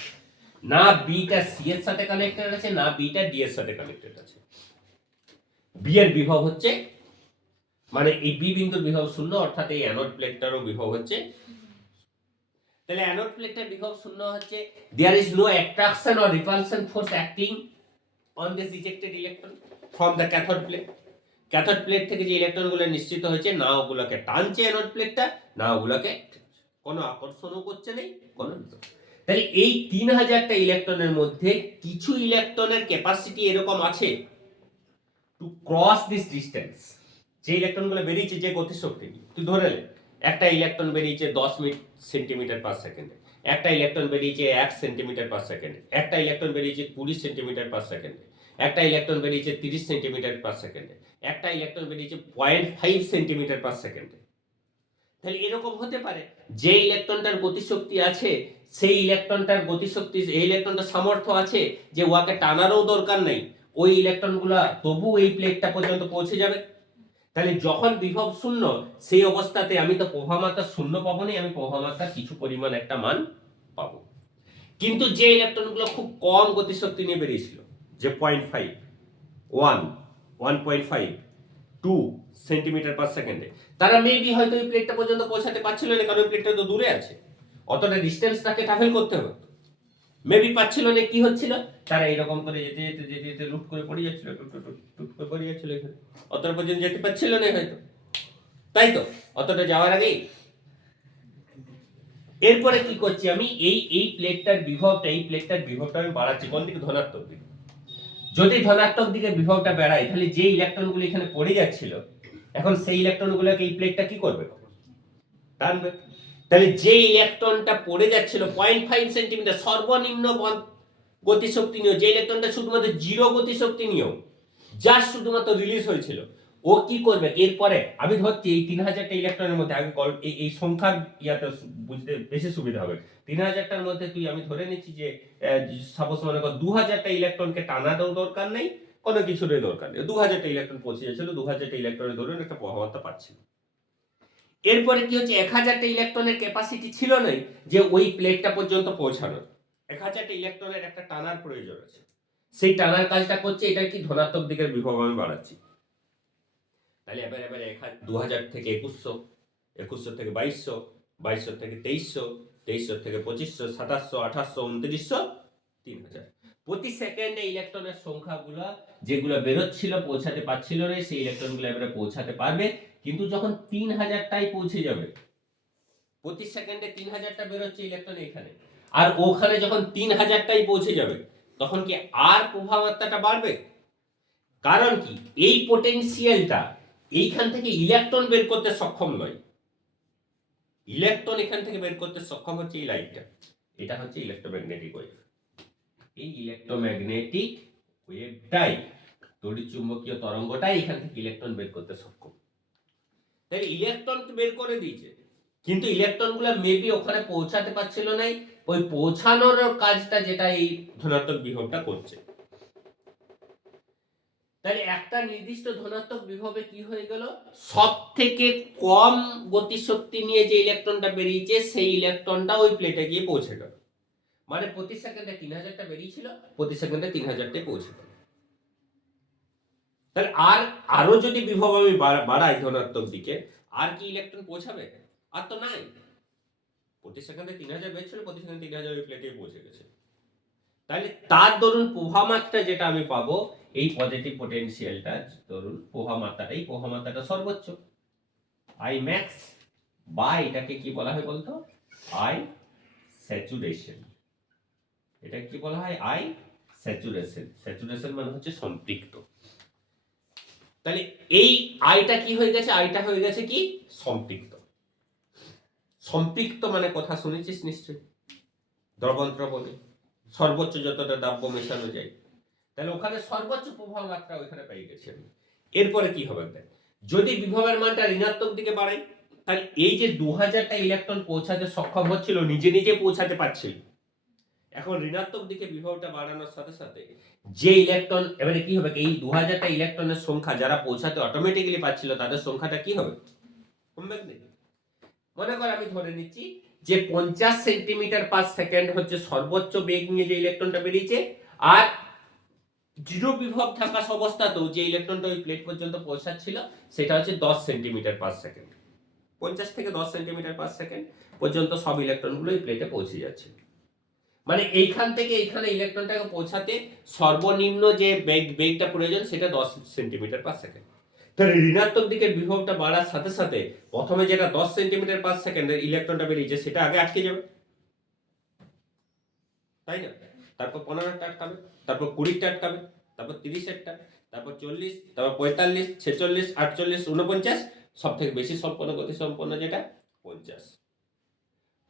না বিটা সি এর সাথে কানেক্টেড আছে, না বিটা ডি এর সাথে কানেক্টেড আছে। বি এর বিভব হচ্ছে, মানে এই বি বিন্দুর বিভব শূন্য, অর্থাৎ এই অ্যানোড প্লেটটারও বিভব হচ্ছে। তাহলে অ্যানোড প্লেটের বিভব শূন্য হচ্ছে, there is no attraction or repulsion force acting on this ejected electron from the cathode plate. Cathode plate থেকে যে ইলেকট্রনগুলো নিশ্চিত হয়েছে, না ওগুলোকে টানছে অ্যানোড প্লেটটা, না ওগুলোকে কোনো আকর্ষণও করছে নেই কোনো। তাহলে এই 3000টা ইলেকট্রনের মধ্যে কিছু ইলেকট্রনের ক্যাপাসিটি এরকম আছে টু ক্রস দিস ডিসটেন্স, যে ইলেকট্রনগুলো বেরিয়েছে যে গতিশক্তি তুই ধরে নে, একটা ইলেকট্রন বেরিয়েছে 10 সেন্টিমিটার পার সেকেন্ডে, একটা ইলেকট্রন বেরিয়েছে 1 সেন্টিমিটার পার সেকেন্ডে, একটা ইলেকট্রন বেরিয়েছে 20 সেন্টিমিটার পার সেকেন্ডে, একটা ইলেকট্রন বেরিয়েছে 30 সেন্টিমিটার পার সেকেন্ডে, একটা ইলেকট্রন বেরিয়েছে 0.5 সেন্টিমিটার পার সেকেন্ডে। তাহলে এরকম হতে পারে যে ইলেকট্রনটার গতিশক্তি আছে সেই ইলেকট্রনটার গতিশক্তি, এই ইলেকট্রনটার সামর্থ্য আছে যে ওয়াকে টানারও দরকার নেই, ওই ইলেকট্রনগুলো তবু এই প্লেটটা পর্যন্ত পৌঁছে যাবে। তাহলে যখন বিভব শূন্য সেই অবস্থাতে আমি তো প্রবাহ মাত্রা শূন্য পাবো না, আমি প্রবাহ মাত্রা কিছু পরিমাণ একটা মান পাবো। কিন্তু যে ইলেকট্রনগুলো খুব কম গতিশক্তি নিয়ে বেরিয়েছিল, যে 0.5, 1, 1.5, 2 সেন্টিমিটার পার সেকেন্ডে, তারা মেবি হয়তো এই প্লেটটা পর্যন্ত পৌঁছাতে পারছিল না, কারণ প্লেটটা তো দূরে আছে, অতটা ডিস্টেন্স তাকে ট্রাভেল করতে হবে, মেবি পাচ্ছিল না। কি হচ্ছিল, তারা এরকম করে যেতে যেতে যেতে যেতে লুট করে পড়ে যাচ্ছিল, টুট করে পড়ে যাচ্ছিল এখানে, অতটা পর্যন্ত যেতে পারছিল না হয়তো, তাই তো অতটা যাওয়ার আগেই। এরপরে কি করছি আমি, এই প্লেটটার বিভবটা আমি বাড়াচ্ছি কোন দিকে, ধনাত্মক দিকে। যদি ধনাত্মক দিকে বিভবটা বাড়াই তাহলে যে ইলেকট্রনগুলো এখানে পড়ে যাচ্ছিল, এখন সেই ইলেকট্রনগুলোকে এই প্লেটটা কি করবে, টানবে। তাহলে যে ইলেকট্রনটা পড়ে যাচ্ছিল 0.5 সেন্টিমিটার সর্বনিম্ন গতিশক্তি নিয়েও, যে ইলেকট্রনটা শুধুমাত্র 0 গতিশক্তি নিয়েও যা শুধুমাত্র রিলিজ হয়েছিল, ও কি করবে এরপরে, আমি ধরছি এই 3000টা ইলেকট্রনের মধ্যে, আগে এই সংখ্যার ইয়াতে বুঝতে বেশি সুবিধা হবে। 3000টার মধ্যে তুই, আমি ধরে নিচ্ছি যে সাপোজ মনে কর 2000টা ইলেকট্রনকে টানা দরকার নেই, কোনো কিছুরই দরকার নেই, 2000টা ইলেকট্রন পৌঁছে যাচ্ছিল, 2000টা ইলেকট্রনের ধরুন একটা প্রভাবতা পাচ্ছিল। এরপরে কি হচ্ছে, 1000টা ইলেকট্রনের ক্যাপাসিটি ছিল না যে ওই প্লেটটা পর্যন্ত পৌঁছানোর, 1000টা ইলেকট্রনের একটা টানার প্রয়োজন আছে, সেই টানার কাজটা করছে, এটা কি ধনাত্মক দিকের বিভব আমি বাড়াচ্ছি। তাহলে এবারে 2000 থেকে 2100, 2100 থেকে 2200, 2200 থেকে 2300, 2300 থেকে 2500, 2700, 2800, 2900, 3000। প্রতি সেকেন্ডে ইলেকট্রনের সংখ্যাগুলো যেগুলো বেরোচ্ছিল পৌঁছাতে পারছিল না, সেই ইলেকট্রনগুলো এবারে পৌঁছাতে পারবে। কিন্তু যখন 3000টাই পৌঁছে যাবে, প্রতি সেকেন্ডে 3000টা বেরোচ্ছে ইলেকট্রন এখানে, আর ওখানে যখন 3000টাই পৌঁছে যাবে, তখন কি আর প্রভাব মাত্রাটা বাড়বে? কারণ কি, এই পোটেনশিয়ালটা এইখান থেকে ইলেকট্রন বের করতে সক্ষম নয়, ইলেকট্রন এখান থেকে বের করতে সক্ষম হচ্ছে এই লাইটটা, এটা হচ্ছে ইলেকট্রোম্যাগনেটিক ওয়েভ। এই ইলেকট্রোম্যাগনেটিক ওয়েভটাই, তড়িৎচুম্বকীয় তরঙ্গটাই এখান থেকে ইলেকট্রন বের করতে সক্ষম। তাই ইলেকট্রন বের করে দিয়েছে, কিন্তু ইলেকট্রনগুলো মেবি ওখানে পৌঁছাতে পারছিল না, ওই পৌঁছানোর কাজটা যেটা এই ধনাত্মক বিভবটা করছে। তাহলে একটা নির্দিষ্ট ধনাত্মক বিভবে কি হয়ে গেল, সব থেকে কম গতিশক্তি নিয়ে যে ইলেকট্রনটা বেরিয়েছে সেই ইলেকট্রনটা ওই প্লেটে গিয়ে পৌঁছে গেল। মানে প্রতি সেকেন্ডে 3000টা বেরিয়েছিল, প্রতি সেকেন্ডে 3000টায় পৌঁছে গেল। তাহলে আরো যদি বিভব আমি বাড়াই ধনাত্মক দিকে, আর কি ইলেকট্রন পৌঁছাবে? আর তো নাই। প্রতি সেকেন্ডে 3000 বেরছিল, প্রতি সেকেন্ডে 3000 ওই প্লেটে পৌঁছে গেছে। তাহলে তার দরুন প্রভাব মাত্রা যেটা আমি পাবো, এই পজিটিভ পটেনশিয়ালটা ধরুন প্রভাব মাত্রাটা সর্বোচ্চ, আই ম্যাক্স, বা এটাকে কি বলা হয় বলতো, আই স্যাচুরেশন। এটা কি বলা হয়, আই স্যাচুরেশন। স্যাচুরেশন মানে হচ্ছে সম্পৃক্ত। তাহলে এই আইটা কি হয়ে গেছে, আইটা হয়ে গেছে কি সম্পৃক্ত। সম্পৃক্ত মানে কথা শুনেছিস নিশ্চয়ই, দ্রবণে সর্বোচ্চ যতটা দ্রব্য মেশানো যায়, তাহলে ওখানে সর্বোচ্চ প্রভাব মাত্রা ওইখানে পেয়ে গেছে। এরপরে কি হবে, যদি বিভবের মানটা ঋণাত্মক দিকে বাড়াই, তাহলে এই যে 2000টা ইলেকট্রন পৌঁছাতে সক্ষম হচ্ছিল, নিজে নিজে পৌঁছাতে পারছিল, এখন ঋণাত্মক দিকে বিভবটা বাড়ানোর সাথে সাথে যে ইলেকট্রন, এবারে কি হবে, এই 2000টা ইলেকট্রনের সংখ্যা যারা পৌঁছাতে অটোমেটিক্যালি পাচ্ছিল তাদের সংখ্যাটা কি হবে, কমবে না? মনে কর আমি ধরে নিচ্ছি যে 50 সেন্টিমিটার পার সেকেন্ড হচ্ছে সর্বোচ্চ বেগ নিয়ে যে ইলেকট্রনটা বেরিয়েছে, আর জিরো বিভব থাকা অবস্থাতেও যে ইলেকট্রনটা ওই প্লেট পর্যন্ত পৌঁছাচ্ছিল সেটা হচ্ছে 10 সেন্টিমিটার পার সেকেন্ড। 50 থেকে 10 সেন্টিমিটার পার সেকেন্ড পর্যন্ত সব ইলেকট্রনগুলো এই প্লেটে পৌঁছে যাচ্ছে। মানে এইখান থেকে এইখানে ইলেকট্রনটাকে পৌঁছাতে সর্বনিম্ন যে বেগটা প্রয়োজন সেটা 10 সেন্টিমিটার পার সেকেন্ড। তাহলে ঋণাত্মক দিকের বিভবটা বাড়ার সাথে সাথে প্রথমে যেটা 10 সেন্টিমিটার পার সেকেন্ডের ইলেকট্রনটা বেরিয়েছে সেটা আগে আটকে যাবে, তাই না? তারপর 15টা আটকাবে, তারপর 20টা আটকাবে, তারপর 30টা, তারপর 40, তারপর 45, 46, 48, 49, সব থেকে বেশি সম্পন্ন গতি সম্পন্ন যেটা 50।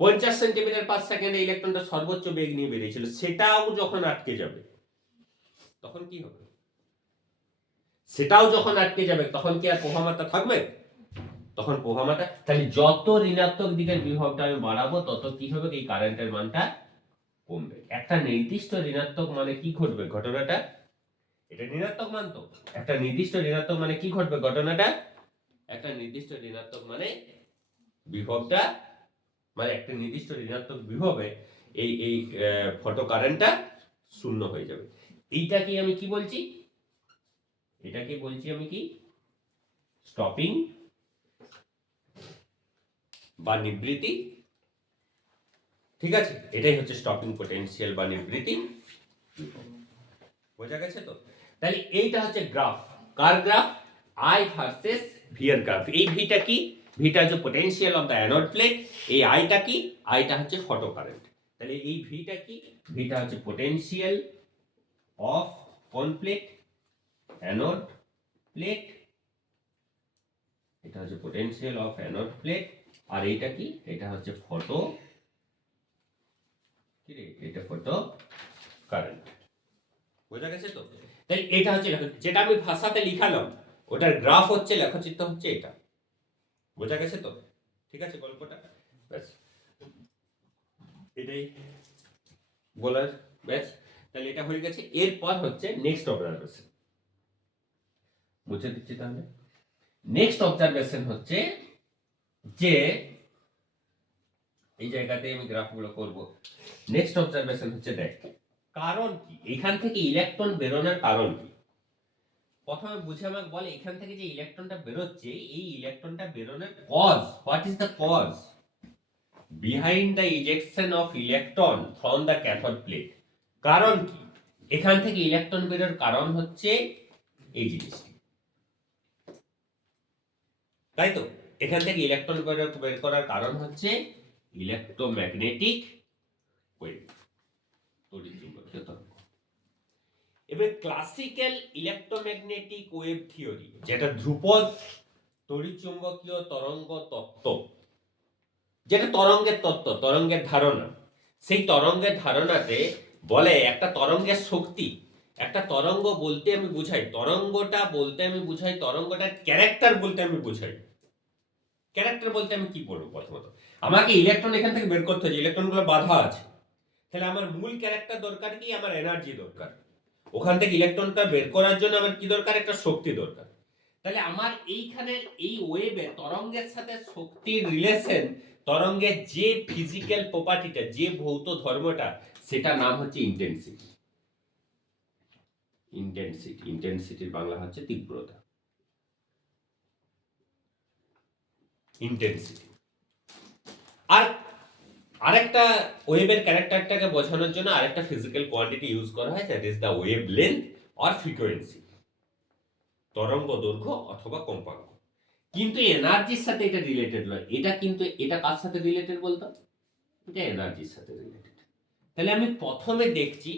50 সেন্টিমিটার পার সেকেন্ডে ইলেকট্রনটা সর্বোচ্চ বেগ নিয়ে বেরিয়েছিল, সেটাও যখন আটকে যাবে তখন কি হবে? সেটাও যখন আটকে যাবে তখন কি আর প্রবাহমাত্রা থাকবে? তখন প্রবাহমাত্রা, তাহলে যত ঋণাত্মক দিকের বিভবটা আমি বাড়াবো তত কি হবে? এই কারেন্টের মানটা কমবে। একটা নির্দিষ্ট ঋণাত্মক মানে কি ঘটবে ঘটনাটা? এটা ঋণাত্মক মান তো, একটা নির্দিষ্ট ঋণাত্মক মানে কি ঘটবে ঘটনাটা? একটা নির্দিষ্ট ঋণাত্মক মানে বিভবটা, মানে একটা নির্দিষ্ট ঋণাত্মক বিভবে এই এই ফটো কারেন্টটা শূন্য হয়ে যাবে। এইটা কি আমি কি বলছি? এটাকে বলছি আমি কি? স্টপিং বা নিবৃত্তি। ঠিক আছে, এটাই হচ্ছে স্টপিং পটেনশিয়াল বা নিবৃত্তি। বোঝা গেছে তো? তাহলে এইটা হচ্ছে graph. Car graph? I versus V এর গ্রাফ। এই ভিটা কি? ভিটা হচ্ছে potential of the anode plate. এই আইটা কি? আইটা হচ্ছে ফটো কারেন্ট। তাহলে এই ভিটা কি? ভিটা হচ্ছে পটেনশিয়াল অফ কোন প্লেট? Anode plate. এটা হচ্ছে পটেনশিয়াল অফ অ্যানোড প্লেট। আর এইটা কি? এটা হচ্ছে ফটো, কি রে, এটা ফটো কারেন্ট। বোঝা গেছে তো? তাই এটা হচ্ছে যেটা আমি ভাষাতে লিখালাম ওটার গ্রাফ হচ্ছে, লেখচিত্র হচ্ছে এটা। বোঝা গেছে তো? ঠিক আছে গল্পটা? ব্যাস এটাই বলার। ব্যাস, তাহলে এটা হয়ে গেছে। এরপর হচ্ছে নেক্সট অবজারভেশন। বুঝে দিচ্ছি তাহলে। নেক্সট অবজারভেশন হচ্ছে যে এই জায়গাতে আমি গ্রাফগুলো করব। নেক্সট অবজারভেশন হচ্ছে দেখ কারণ কি, এখান থেকে ইলেকট্রন বেরোনোর কারণ কি? প্রথমে বুঝে আমাকে বলে এখান থেকে যে ইলেকট্রনটা বেরোচ্ছে, এই ইলেকট্রনটা বেরোনোর cause, what is the cause behind the ejection of electron from the cathode plate? কারণ কি? এখান থেকে ইলেকট্রন বেরোর কারণ হচ্ছে এই জিনিসটি, তাই তো? এখান থেকে ইলেকট্রন বের করার কারণ হচ্ছে ইলেকট্রোম্যাগনেটিক ওয়েভ, তড়িৎচুম্বকীয় তরঙ্গ। এবার ক্লাসিক্যাল ইলেকট্রোম্যাগনেটিক ওয়েভ থিওরি, যেটা ধ্রুপদ তড়িৎচুম্বকীয় তরঙ্গ তত্ত্ব, যেটা তরঙ্গের তত্ত্ব, তরঙ্গের ধারণা, সেই তরঙ্গের ধারণাতে বলে একটা তরঙ্গের শক্তি, একটা তরঙ্গ বলতে আমি বুঝাই, তরঙ্গটা বলতে আমি বুঝাই, তরঙ্গটার ক্যারেক্টার বলতে আমি বুঝাই। ক্যারেক্টার বলতে আমি কি বলবো? প্রথমত আমাকে ইলেকট্রন এখান থেকে বের করতে হবে, ইলেকট্রনগুলো বাধা আছে, তাহলে আমার মূল ক্যারেক্টার দরকার কি? আমার এনার্জি দরকার। ওখান থেকে ইলেকট্রনটা বের করার জন্য আমার কি দরকার? একটা শক্তি দরকার। তাহলে আমার এইখানের এই ওয়েভে তরঙ্গের সাথে শক্তির রিলেশন, তরঙ্গের যে ফিজিক্যাল প্রপার্টিটা, যে ভৌত ধর্মটা, সেটা নাম হচ্ছে ইন্টেন্সিটি। ইন্টেন্সিটি, ইন্টেন্সিটির বাংলা হচ্ছে তীব্রতা। ইন্টেন্সিটি। আর আরেকটা ওয়েভের ক্যারেক্টারটাকে বোঝানোর জন্য আরেকটা ফিজিক্যাল কোয়ান্টিটি ইউজ করা হয়, that is the wave length or frequency, তরঙ্গ দৈর্ঘ্য অথবা কম্পাঙ্ক। কিন্তু এনার্জির সাথে এটা রিলেটেড নয়। এটা কিন্তু, এটা কার সাথে রিলেটেড বলতো? এটা এনার্জির সাথে রিলেটেড। তাহলে আমি প্রথমে দেখছি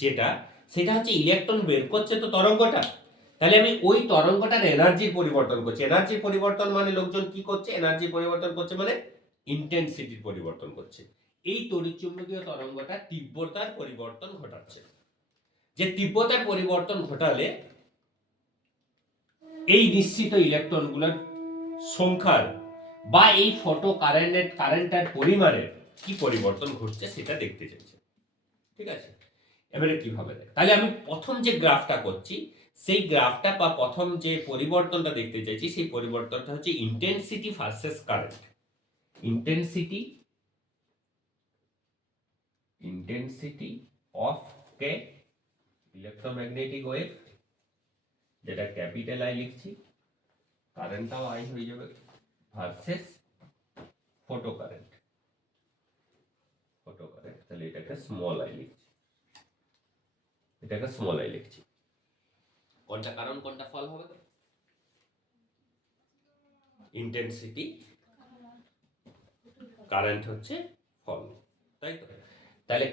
যেটা, সেটা হচ্ছে ইলেকট্রন বের করছে তো তরঙ্গটা, তাহলে আমি ওই তরঙ্গটার এনার্জির পরিবর্তন করছি। এনার্জির পরিবর্তন মানে লোকজন কি করছে? এনার্জি পরিবর্তন করছে মানে ইন্টেন্সিটির পরিবর্তন করছে। এই তড়িৎচুম্বকীয় তরঙ্গটা তীব্রতার পরিবর্তন ঘটাচ্ছে। যে তীব্রতার পরিবর্তন ঘটালে এই নিশ্চিত ইলেকট্রনগুলোর সংখ্যার বা এই ফটো কারেন্টের পরিমাণের কি পরিবর্তন ঘটছে সেটা দেখতে চাইছে। ঠিক আছে, এবারে কিভাবে দেখ, তাহলে আমি প্রথম যে গ্রাফটা করছি সেই গ্রাফটা বা প্রথম যে পরিবর্তনটা দেখতে চাইছি সেই পরিবর্তনটা হচ্ছে intensity versus current. Intensity of K electromagnetic wave, যেটা ক্যাপিটাল আই লিখছি, কারেন্টটাও আই হয়ে যাবে, ভার্সেস ফটো কারেন্ট। তাহলে এটাকে স্মল আই লিখছি, এটাকে স্মল আই লিখছি। কোনটা কারণ কোনটা ফল হবে? ইন্টেন্সিটি, কারেন্ট হচ্ছে ফল, তাই তো? তাহলে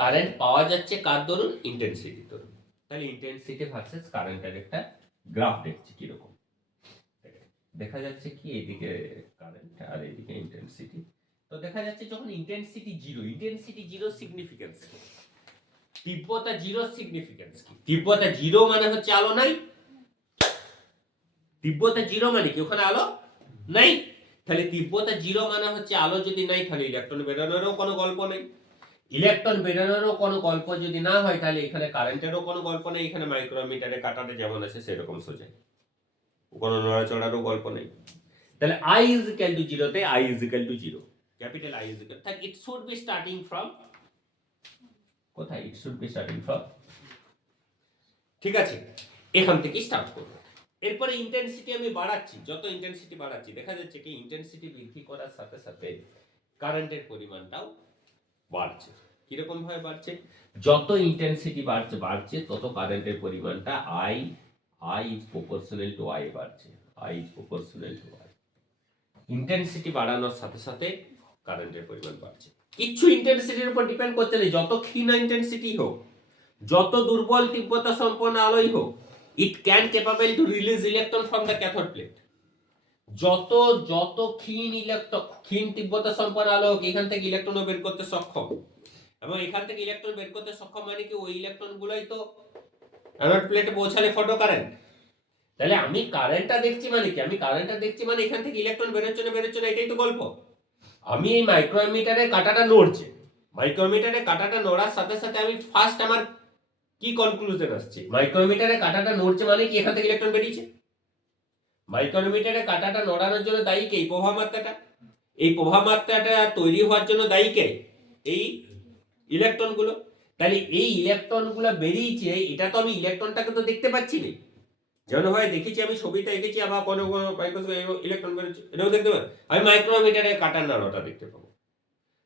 কারেন্ট পাওয়া যাচ্ছে কার দরুন? ইন্টেন্সিটি দরুন। তাহলে ইন্টেন্সিটি ভার্সেস কারেন্টের একটা গ্রাফ দেখছি কিরকম। দেখা যাচ্ছে কি এইদিকে কারেন্ট আর এইদিকে ইন্টেন্সিটি। তো দেখা যাচ্ছে যখন ইন্টেন্সিটি জিরো সিগনিফিকেন্স কি? তীব্রতা জিরো সিগনিফিকেন্স কি? তীব্রতা জিরো মানে হচ্ছে আলো নাই। তীব্রতা জিরো মানে কি ওখানে আলো নাই। তাহলে তীব্রতা জিরো মানে হচ্ছে আলো যদি নাই তাহলে ইলেকট্রন বেরোনোরও কোনো গল্প নেই। ইলেকট্রন বেরোনোরও কোনো গল্প যদি না হয় তাহলে এখানে কারেন্টেরও কোনো গল্প নেই। এখানে মাইক্রোমিটারে কাটাতে যেমন আছে সেরকম সোজা, কোনো নড়াচড়ারও গল্প নেই। তাহলে I is equal to 0 তে I is equal to 0, capital I is equal, তাহলে it should be starting from কোথায়? it should be starting from, ঠিক আছে, এখান থেকে স্টার্ট করব। এরপরে ইন্টেন্সিটি আমি বাড়াচ্ছি, যত ইন্টেন্সিটি বাড়াচ্ছি দেখা যাচ্ছে কি ইন্টেন্সিটি বৃদ্ধি করার সাথে সাথে কারেন্টের পরিমাণটাও বাড়ছে। কিরকম ভাবে বাড়ছে? যত ইন্টেন্সিটি বাড়ছে তত কারেন্টের পরিমাণটা I is proportional to I বাড়ছে। I is proportional to I। Intensity বাড়ানোর সাথে সাথে কারেন্টের পরিমাণ বাড়ছে। কিছু ইন্টেন্সিটির উপর ডিপেন্ড করছে না। যত ক্ষীণ ইন্টেন্সিটি হোক, যত দুর্বল তীব্রতা সম্পন্ন আলোই হোক, it can capable to release electron from the cathode plate. যত ক্ষীণ তীব্রতা সম্পন্ন আলো হোক, এখান থেকে ইলেকট্রন বের করতে সক্ষম। এবং এখান থেকে ইলেকট্রন বের করতে সক্ষম মানে কি ওই ইলেকট্রন গুলোই তো অ্যানোড প্লেটে পৌঁছালে ফটো কারেন্ট। তাহলে আমি কারেন্টটা দেখছি মানে কি? আমি কারেন্টটা দেখছি মানে এখান থেকে ইলেকট্রন বেরোচ্ছে না, এটাই তো গল্প। আমি এই মাইক্রোমিটারের কাঁটাটা নড়ছে, মাইক্রোমিটারের কাঁটাটা নড়ার সাথে সাথে আমি ফার্স্ট আমার কি কনক্লুশন আসছে? মাইক্রোমিটারের কাঁটাটা নড়ছে মানে কি এখান থেকে ইলেকট্রন বেরিয়েছে। মাইক্রোমিটারের কাঁটাটা নড়ানোর জন্য দায়ী কে? এই প্রবাহ মাত্রাটা। এই প্রবাহ মাত্রাটা তৈরি হওয়ার জন্য দায়ী কে? এই ইলেকট্রনগুলো। তাহলে এই ইলেকট্রনগুলো বেরিয়েছে, এটা তো আমি ইলেকট্রনটাকে তো দেখতে পাচ্ছি না। যেমন হয় দেখেছি আমি ছবিতে এঁকেছি, আবার কোনো ইলেকট্রন বেরোচ্ছে, এটাও দেখতে পাবো। আমি মাইক্রোমিটারের কাঁটা নড়াটা দেখতে পাবো।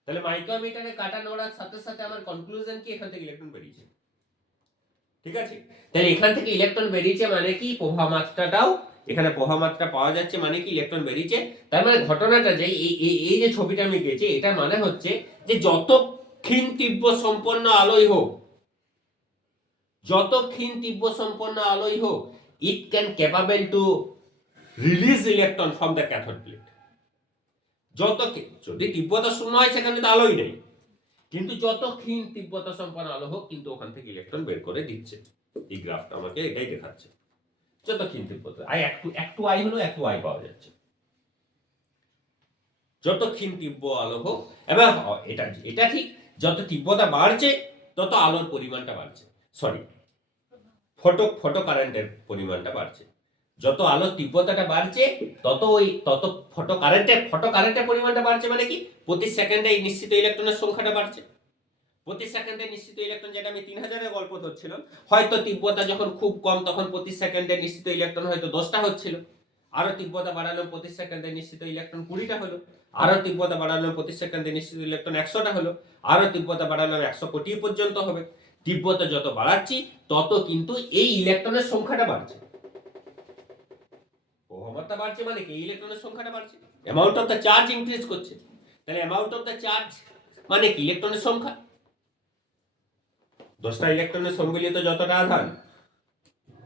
তাহলে মাইক্রোমিটারের কাঁটা নড়ার সাথে সাথে আমার কনক্লুশন কি এখান থেকে ইলেকট্রন বেরিয়েছে। ঠিক আছে, তাহলে এখান থেকে ইলেকট্রন বেরিয়েছে মানে কি প্রবাহ মাত্রাটাও এখানে প্রবাহ মাত্রা পাওয়া যাচ্ছে মানে কি ইলেকট্রন বেরিয়েছে। তার মানে ঘটনাটা যে এই যে ছবিটা আমি এঁকেছি এটা মানে হচ্ছে যে যত ক্ষীণ তীব্র সম্পন্ন আলোই হোক, যত ক্ষীণ তীব্র সম্পন্ন আলোই হোক, it can capable to release electron from the cathode plate। যদি তীব্রতা শূন্য হয় সেখানে তো আলোই নেই, কিন্তু যত ক্ষীণ তীব্রতা সম্পন্ন আলো হোক কিন্তু ওখান থেকে ইলেকট্রন বের করে দিচ্ছে। এই গ্রাফটা আমাকে এটাই দেখাচ্ছে। যত ক্ষীণ তীব্রতা একটু আই হলো একটু আই পাওয়া যাচ্ছে। যত ক্ষীণ তীব্র আলো হোক, এবং এটা ঠিক, যত তীব্রতা বাড়ছে তত আলোর পরিমাণটা বাড়ছে, সরি ফটো কারেন্টের পরিমাণটা বাড়ছে। যত আলোর তীব্রতাটা বাড়ছে তত ফটো কারেন্টের পরিমাণটা বাড়ছে মানে কি প্রতি সেকেন্ডে নিশ্চিত ইলেকট্রনের সংখ্যাটা বাড়ছে। প্রতি সেকেন্ডে নিশ্চিত ইলেকট্রন, যেটা আমি 3000 গল্প ধরছিলাম, হয়তো তীব্রতা যখন খুব কম তখন প্রতি সেকেন্ডে নিশ্চিত ইলেকট্রন হয়তো 10টা হচ্ছিল। আরো তীব্রতা বাড়ালাম প্রতি সেকেন্ডে নিশ্চিত ইলেকট্রন 20টা হলো। আরো তীব্রতা বাড়ালাম প্রতি সেকেন্ডে নিশ্চিত ইলেকট্রন 100টা হলো। আরো তীব্রতা বাড়ালাম 100 কোটি পর্যন্ত হবে। তীব্রতা যত বাড়াচ্ছি তত কিন্তু এই ইলেকট্রনের সংখ্যাটা বাড়ছে। প্রবাহমাত্রা বাড়ছে মানে কি ইলেকট্রনের সংখ্যাটা বাড়ছে, amount of the charge increase করছে। তাহলে অ্যামাউন্ট অফ দ্য চার্জ মানে কি ইলেকট্রনের সংখ্যা। 10টা ইলেকট্রনের সম্মিলিত যতটা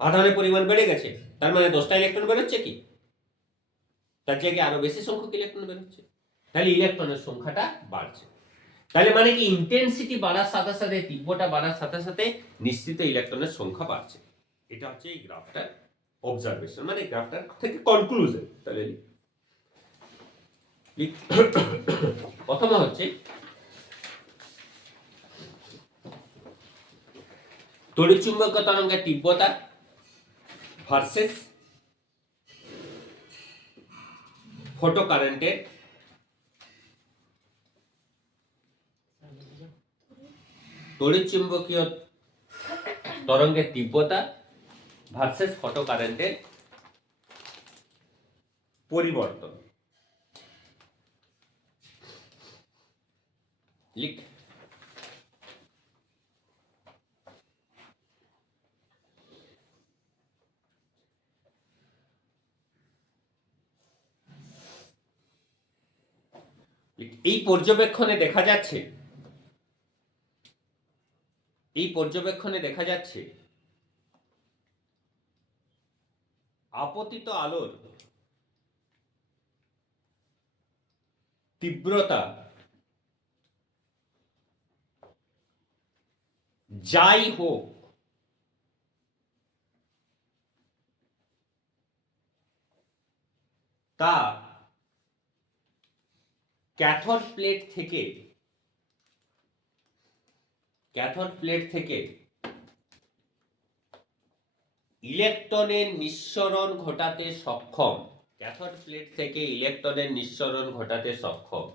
আধানের পরিমাণ বেড়ে গেছে, তার মানে 10টা ইলেকট্রন বেরোচ্ছে কি, তার জায়গায় আরো বেশি সংখ্যক ইলেকট্রন বেরোচ্ছে। তাহলে ইলেকট্রনের সংখ্যাটা বাড়ছে। তাহলে মানে কি ইন্টেন্সিটি বাড়ার সাথে সাথে, তীব্রতা বাড়ার সাথে সাথে নিশ্চিত ইলেকট্রনের সংখ্যা বাড়ছে। এটা হচ্ছে এই গ্রাফটার অবজারভেশন, মানে গ্রাফটার থেকে কনক্লুশন। তাহলে প্রথম হচ্ছে তড়িৎচুম্বকীয় তরঙ্গের তীব্রতা ভার্সেস ফটো কারেন্টের তড়িৎচুম্বকীয় তরঙ্গের তীব্রতা ভার্সেস ফটো কারেন্টের পরিবর্তন। লিখ এই পর্যবেক্ষণে দেখা যাচ্ছে আপতিত আলোর তীব্রতা যাই হোক তা ক্যাথোড প্লেট থেকে ইলেকট্রনের নিঃসরণ ঘটাতে সক্ষম। ক্যাথোড প্লেট থেকে ইলেকট্রনের নিঃসরণ ঘটাতে সক্ষম।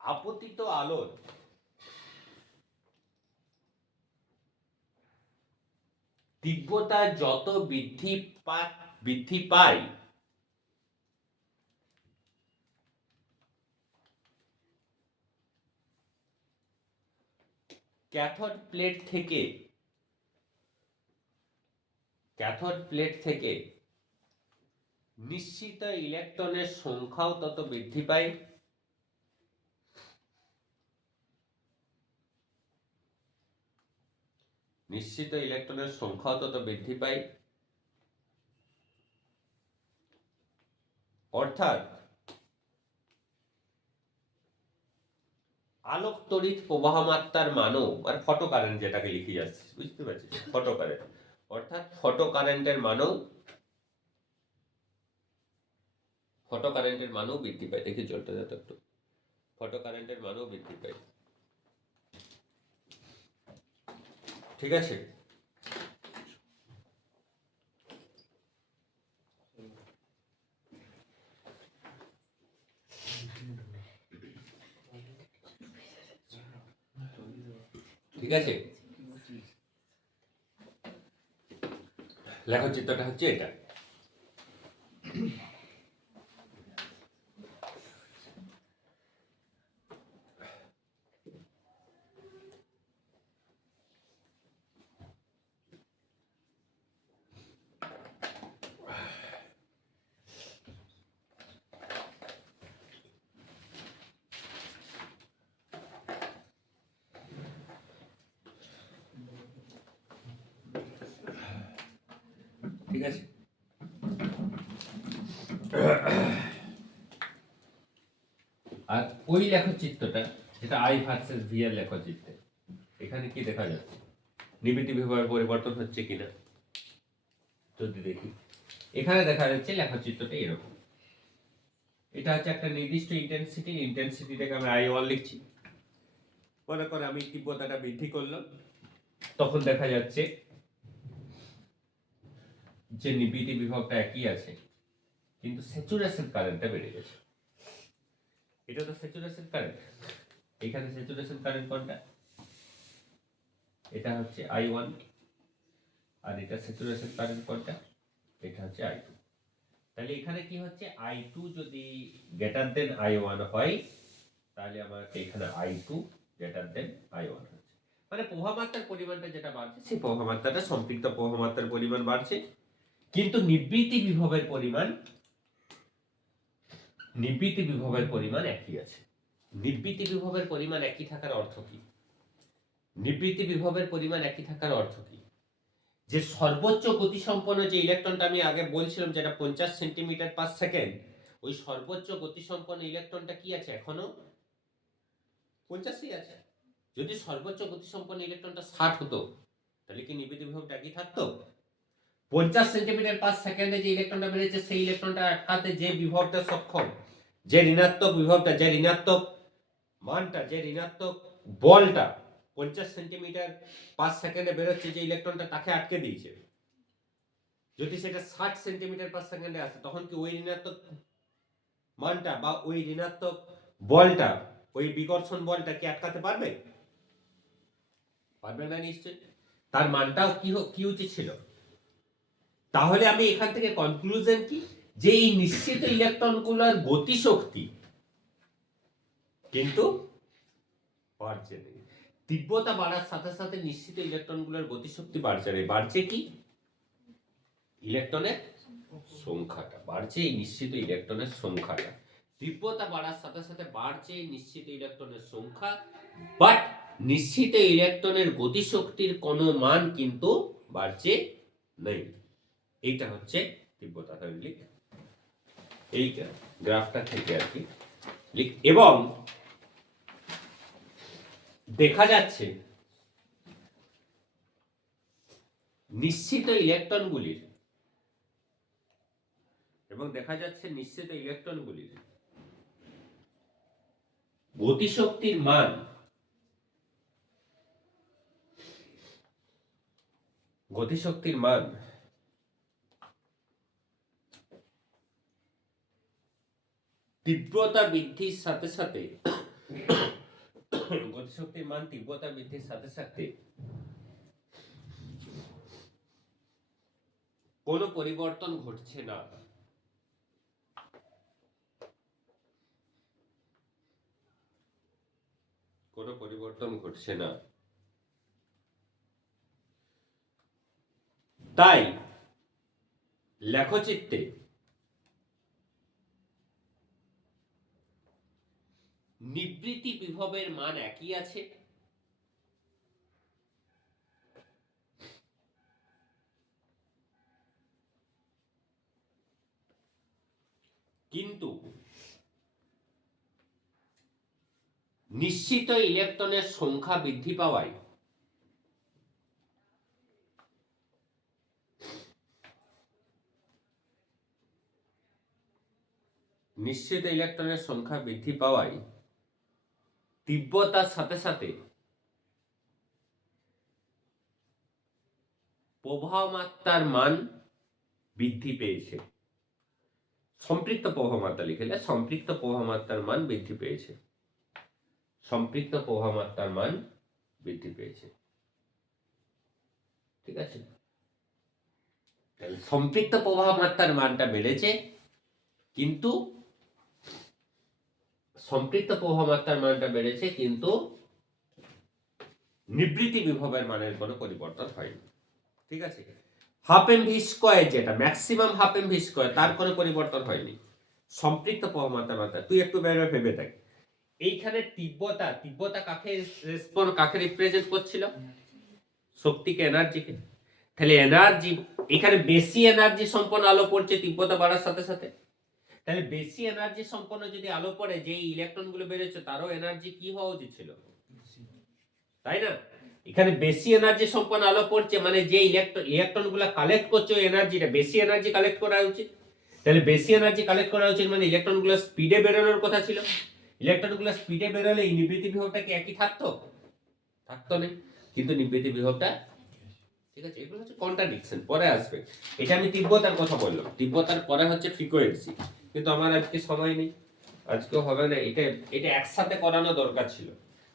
আপতিত আলোর তীব্রতা যত বৃদ্ধি পায় ক্যাথোড প্লেট থেকে নিশ্চিত ইলেকট্রনের সংখ্যাও তত বৃদ্ধি পায়। নিশ্চিত ইলেকট্রনের সংখ্যাও তত বৃদ্ধি পায়। অর্থাৎ আলোক তড়িৎ প্রবাহ মাত্রার মানও আর ফটো কারেন্ট যেটাকে লিখে যাচ্ছে, বুঝতে পারছিস, ফটো কারেন্ট, অর্থাৎ ফটো কারেন্টের মানও বৃদ্ধি পায়। দেখি জলটা যাতে একটু, ফটো কারেন্টের মানও বৃদ্ধি পায়। ঠিক আছে, ঠিক আছে। লেখচিত্রটা হচ্ছে এটা। ঠিক আছে, আর ওই লেখচিত্রটা যেটা আই ভার্সেস ভি এর লেখচিত্র, এখানে কি দেখা যাচ্ছে, নিবিতি বিভবের পরিবর্তন হচ্ছে কিনা যদি দেখি, এখানে দেখা যাচ্ছে লেখচিত্রটা এরকম। এটা হচ্ছে একটা নির্দিষ্ট ইন্টেন্সিটিটাকে আমরা I1 লিখছি। মনে করে আমি তীব্রতাটা বৃদ্ধি করলাম, তখন দেখা যাচ্ছে যে নিবিতি বিভবটা একই আছে, কিন্তু স্যাচুরেশন কারেন্টটা বেড়ে গেছে। এটা তো স্যাচুরেশন কারেন্ট, এখানে স্যাচুরেশন কারেন্ট কোনটা, এটা হচ্ছে I1, আর এটা স্যাচুরেশন কারেন্ট কোনটা, এটা হচ্ছে I2। তাহলে এখানে কি হচ্ছে, I2 যদি গ্রেটার দেন I1 হয়, তাহলে আমার এখানে I2 গ্রেটার দেন I1 হচ্ছে, মানে প্রবাহমাত্রার পরিমাণটা যেটা বাড়ছে, সেই প্রবাহমাত্রাটা সম্পৃক্ত প্রবাহমাত্রার পরিমাণ বাড়ছে, কিন্তু নিবৃত্তি বিভবের পরিমাণ একই আছে। নিবৃত্তি বিভবের পরিমাণ একই থাকার অর্থ কি? নিবৃত্তি বিভবের পরিমাণ একই থাকার অর্থ কি? যে সর্বোচ্চ গতিসম্পন্ন যে ইলেকট্রনটা আমি আগে বলছিলাম যেটা 50 সেন্টিমিটার পার সেকেন্ড, ওই সর্বোচ্চ গতিসম্পন্ন ইলেকট্রনটা কি আছে, এখনো 50ই আছে। যদি সর্বোচ্চ গতিসম্পন্ন ইলেকট্রনটা 60 হতো, তাহলে কি নিবৃত্তি বিভবটা একই থাকতো? 50 সেন্টিমিটার পার সেকেন্ডে যে ইলেকট্রনটা বেরিয়েছে, সেই ইলেকট্রনটা আটকাতে যে বিভবটা সক্ষম, যে ঋণাত্মক বিভবটা, যে ঋণাত্মক মানটা, যে ঋণাত্মক বলটা 50 সেন্টিমিটার পার সেকেন্ডে বেরোচ্ছে, যে ইলেকট্রনটা তাকে আটকে দিয়েছে, যদি সেটা 60 সেন্টিমিটার পার সেকেন্ডে আসে, তখন কি ওই ঋণাত্মক মানটা বা ওই ঋণাত্মক বলটা, ওই বিকর্ষণ বলটা কি আটকাতে পারবে? পারবে না নিশ্চয়ই। তার মানটাও কি উচিত ছিল? তাহলে আমি এখান থেকে কনক্লুশন কি, যে এই নিশ্চিত ইলেকট্রনগুলোর গতিশক্তি কিন্তু বাড়ছে না। তীব্রতা বাড়ার সাথে সাথে নিশ্চিত ইলেকট্রনগুলোর গতিশক্তি বাড়ছে না, বাড়ছে কি, ইলেকট্রনের সংখ্যাটা বাড়ছে, এই নিশ্চিত ইলেকট্রনের সংখ্যাটা। তীব্রতা বাড়ার সাথে সাথে বাড়ছে নিশ্চিত ইলেকট্রনের সংখ্যা, বাট নিশ্চিত ইলেকট্রনের গতিশক্তির কোনো মান কিন্তু বাড়ছে নেই। এইটা হচ্ছে তীব্রতা। লিখ এই গ্রাফটা থেকে আর কি লিখ। এবং দেখা যাচ্ছে নিশ্চিত ইলেকট্রনগুলির গতিশক্তির মান তীব্রতা বৃদ্ধির সাথে সাথে কোনো পরিবর্তন ঘটছে না। তাই লেখচিত্রে নিবৃত্তি বিভবের মান একই আছে, কিন্তু নিশ্চিত ইলেকট্রনের সংখ্যা বৃদ্ধি পাওয়ায় তীব্রতার সাথে সাথে প্রবাহমাত্রার মান বৃদ্ধি পেয়েছে। সম্পৃক্ত প্রবাহমাত্রা লিখলে সম্পৃক্ত প্রবাহমাত্রার মান বৃদ্ধি পেয়েছে। ঠিক আছে, সম্পৃক্ত প্রবাহমাত্রার মানটা বেড়েছে, কিন্তু নিবৃত্তি বিভবের মানের কোনো পরিবর্তন হয়নি। ঠিক আছে, হাফ এম ভি স্কয়ার যেটা maximum half m v square, তার কোনো পরিবর্তন হয়নি সম্পৃক্ত প্রবাহমাত্রার মাত্রা। তুই একটু ভেবে দেখ, এইখানে তীব্রতা কাকে রিপ্রেজেন্ট করছিল? শক্তিকে, এনার্জিকে। তাহলে এনার্জি, এখানে বেশি এনার্জি সম্পন্ন আলো পড়ছে তীব্রতা বাড়ার সাথে সাথে। তাহলে বেশি এনার্জি সম্পন্ন যদি আলো পড়ে, যে ইলেকট্রন গুলো বেরোচ্ছে তারও এনার্জি কি হওয়া উচিত ছিল, তাই না? এখানে বেশি এনার্জি সম্পন্ন আলো পড়ছে মানে যে ইলেকট্রন গুলো কালেক্ট করছে ওই এনার্জিটা বেশি এনার্জি কালেক্ট করা উচিত। তাহলে বেশি এনার্জি কালেক্ট করা উচিত মানে ইলেকট্রন গুলো স্পিডে বেরোনোর কথা ছিল। ইলেকট্রন গুলো স্পিডে বেরোলে নিবৃত্তি বিভবটা কি একই থাকতো না, কিন্তু নিবৃত্তি বিভবটা, ঠিক আছে, এগুলো হচ্ছে কন্ট্রাডিকশন, পরে আসবে। এটা আমি তীব্রতার কথা বললাম, তীব্রতার পরে হচ্ছে ফ্রিকোয়েন্সি, কিন্তু আমার আজকে সময় নেই, আজকেও হবে না। এটা একসাথে করানো দরকার ছিল,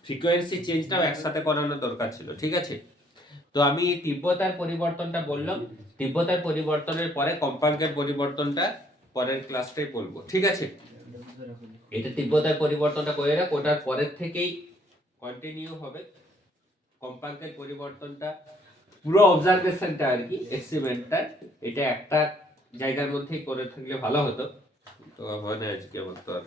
ফ্রিকোয়েন্সি চেঞ্জটাও একসাথে করানো দরকার ছিল। ঠিক আছে, তো আমি তীব্রতার পরিবর্তনটা বললাম, তীব্রতার পরিবর্তনের পরে কম্পাঙ্কের পরিবর্তনটা পরের ক্লাসটাই বলবো। ঠিক আছে, এটা তীব্রতার পরিবর্তনটা করে রাখ, ওটার পরের থেকেই কন্টিনিউ হবে। কম্পাঙ্কের পরিবর্তনটা পুরো অবজারভেশনটা আর কি, এক্সপেরিমেন্টটা, এটা একটা জায়গার মধ্যেই করে থাকলে ভালো হতো, তো হবে না আজকে আমার তো আর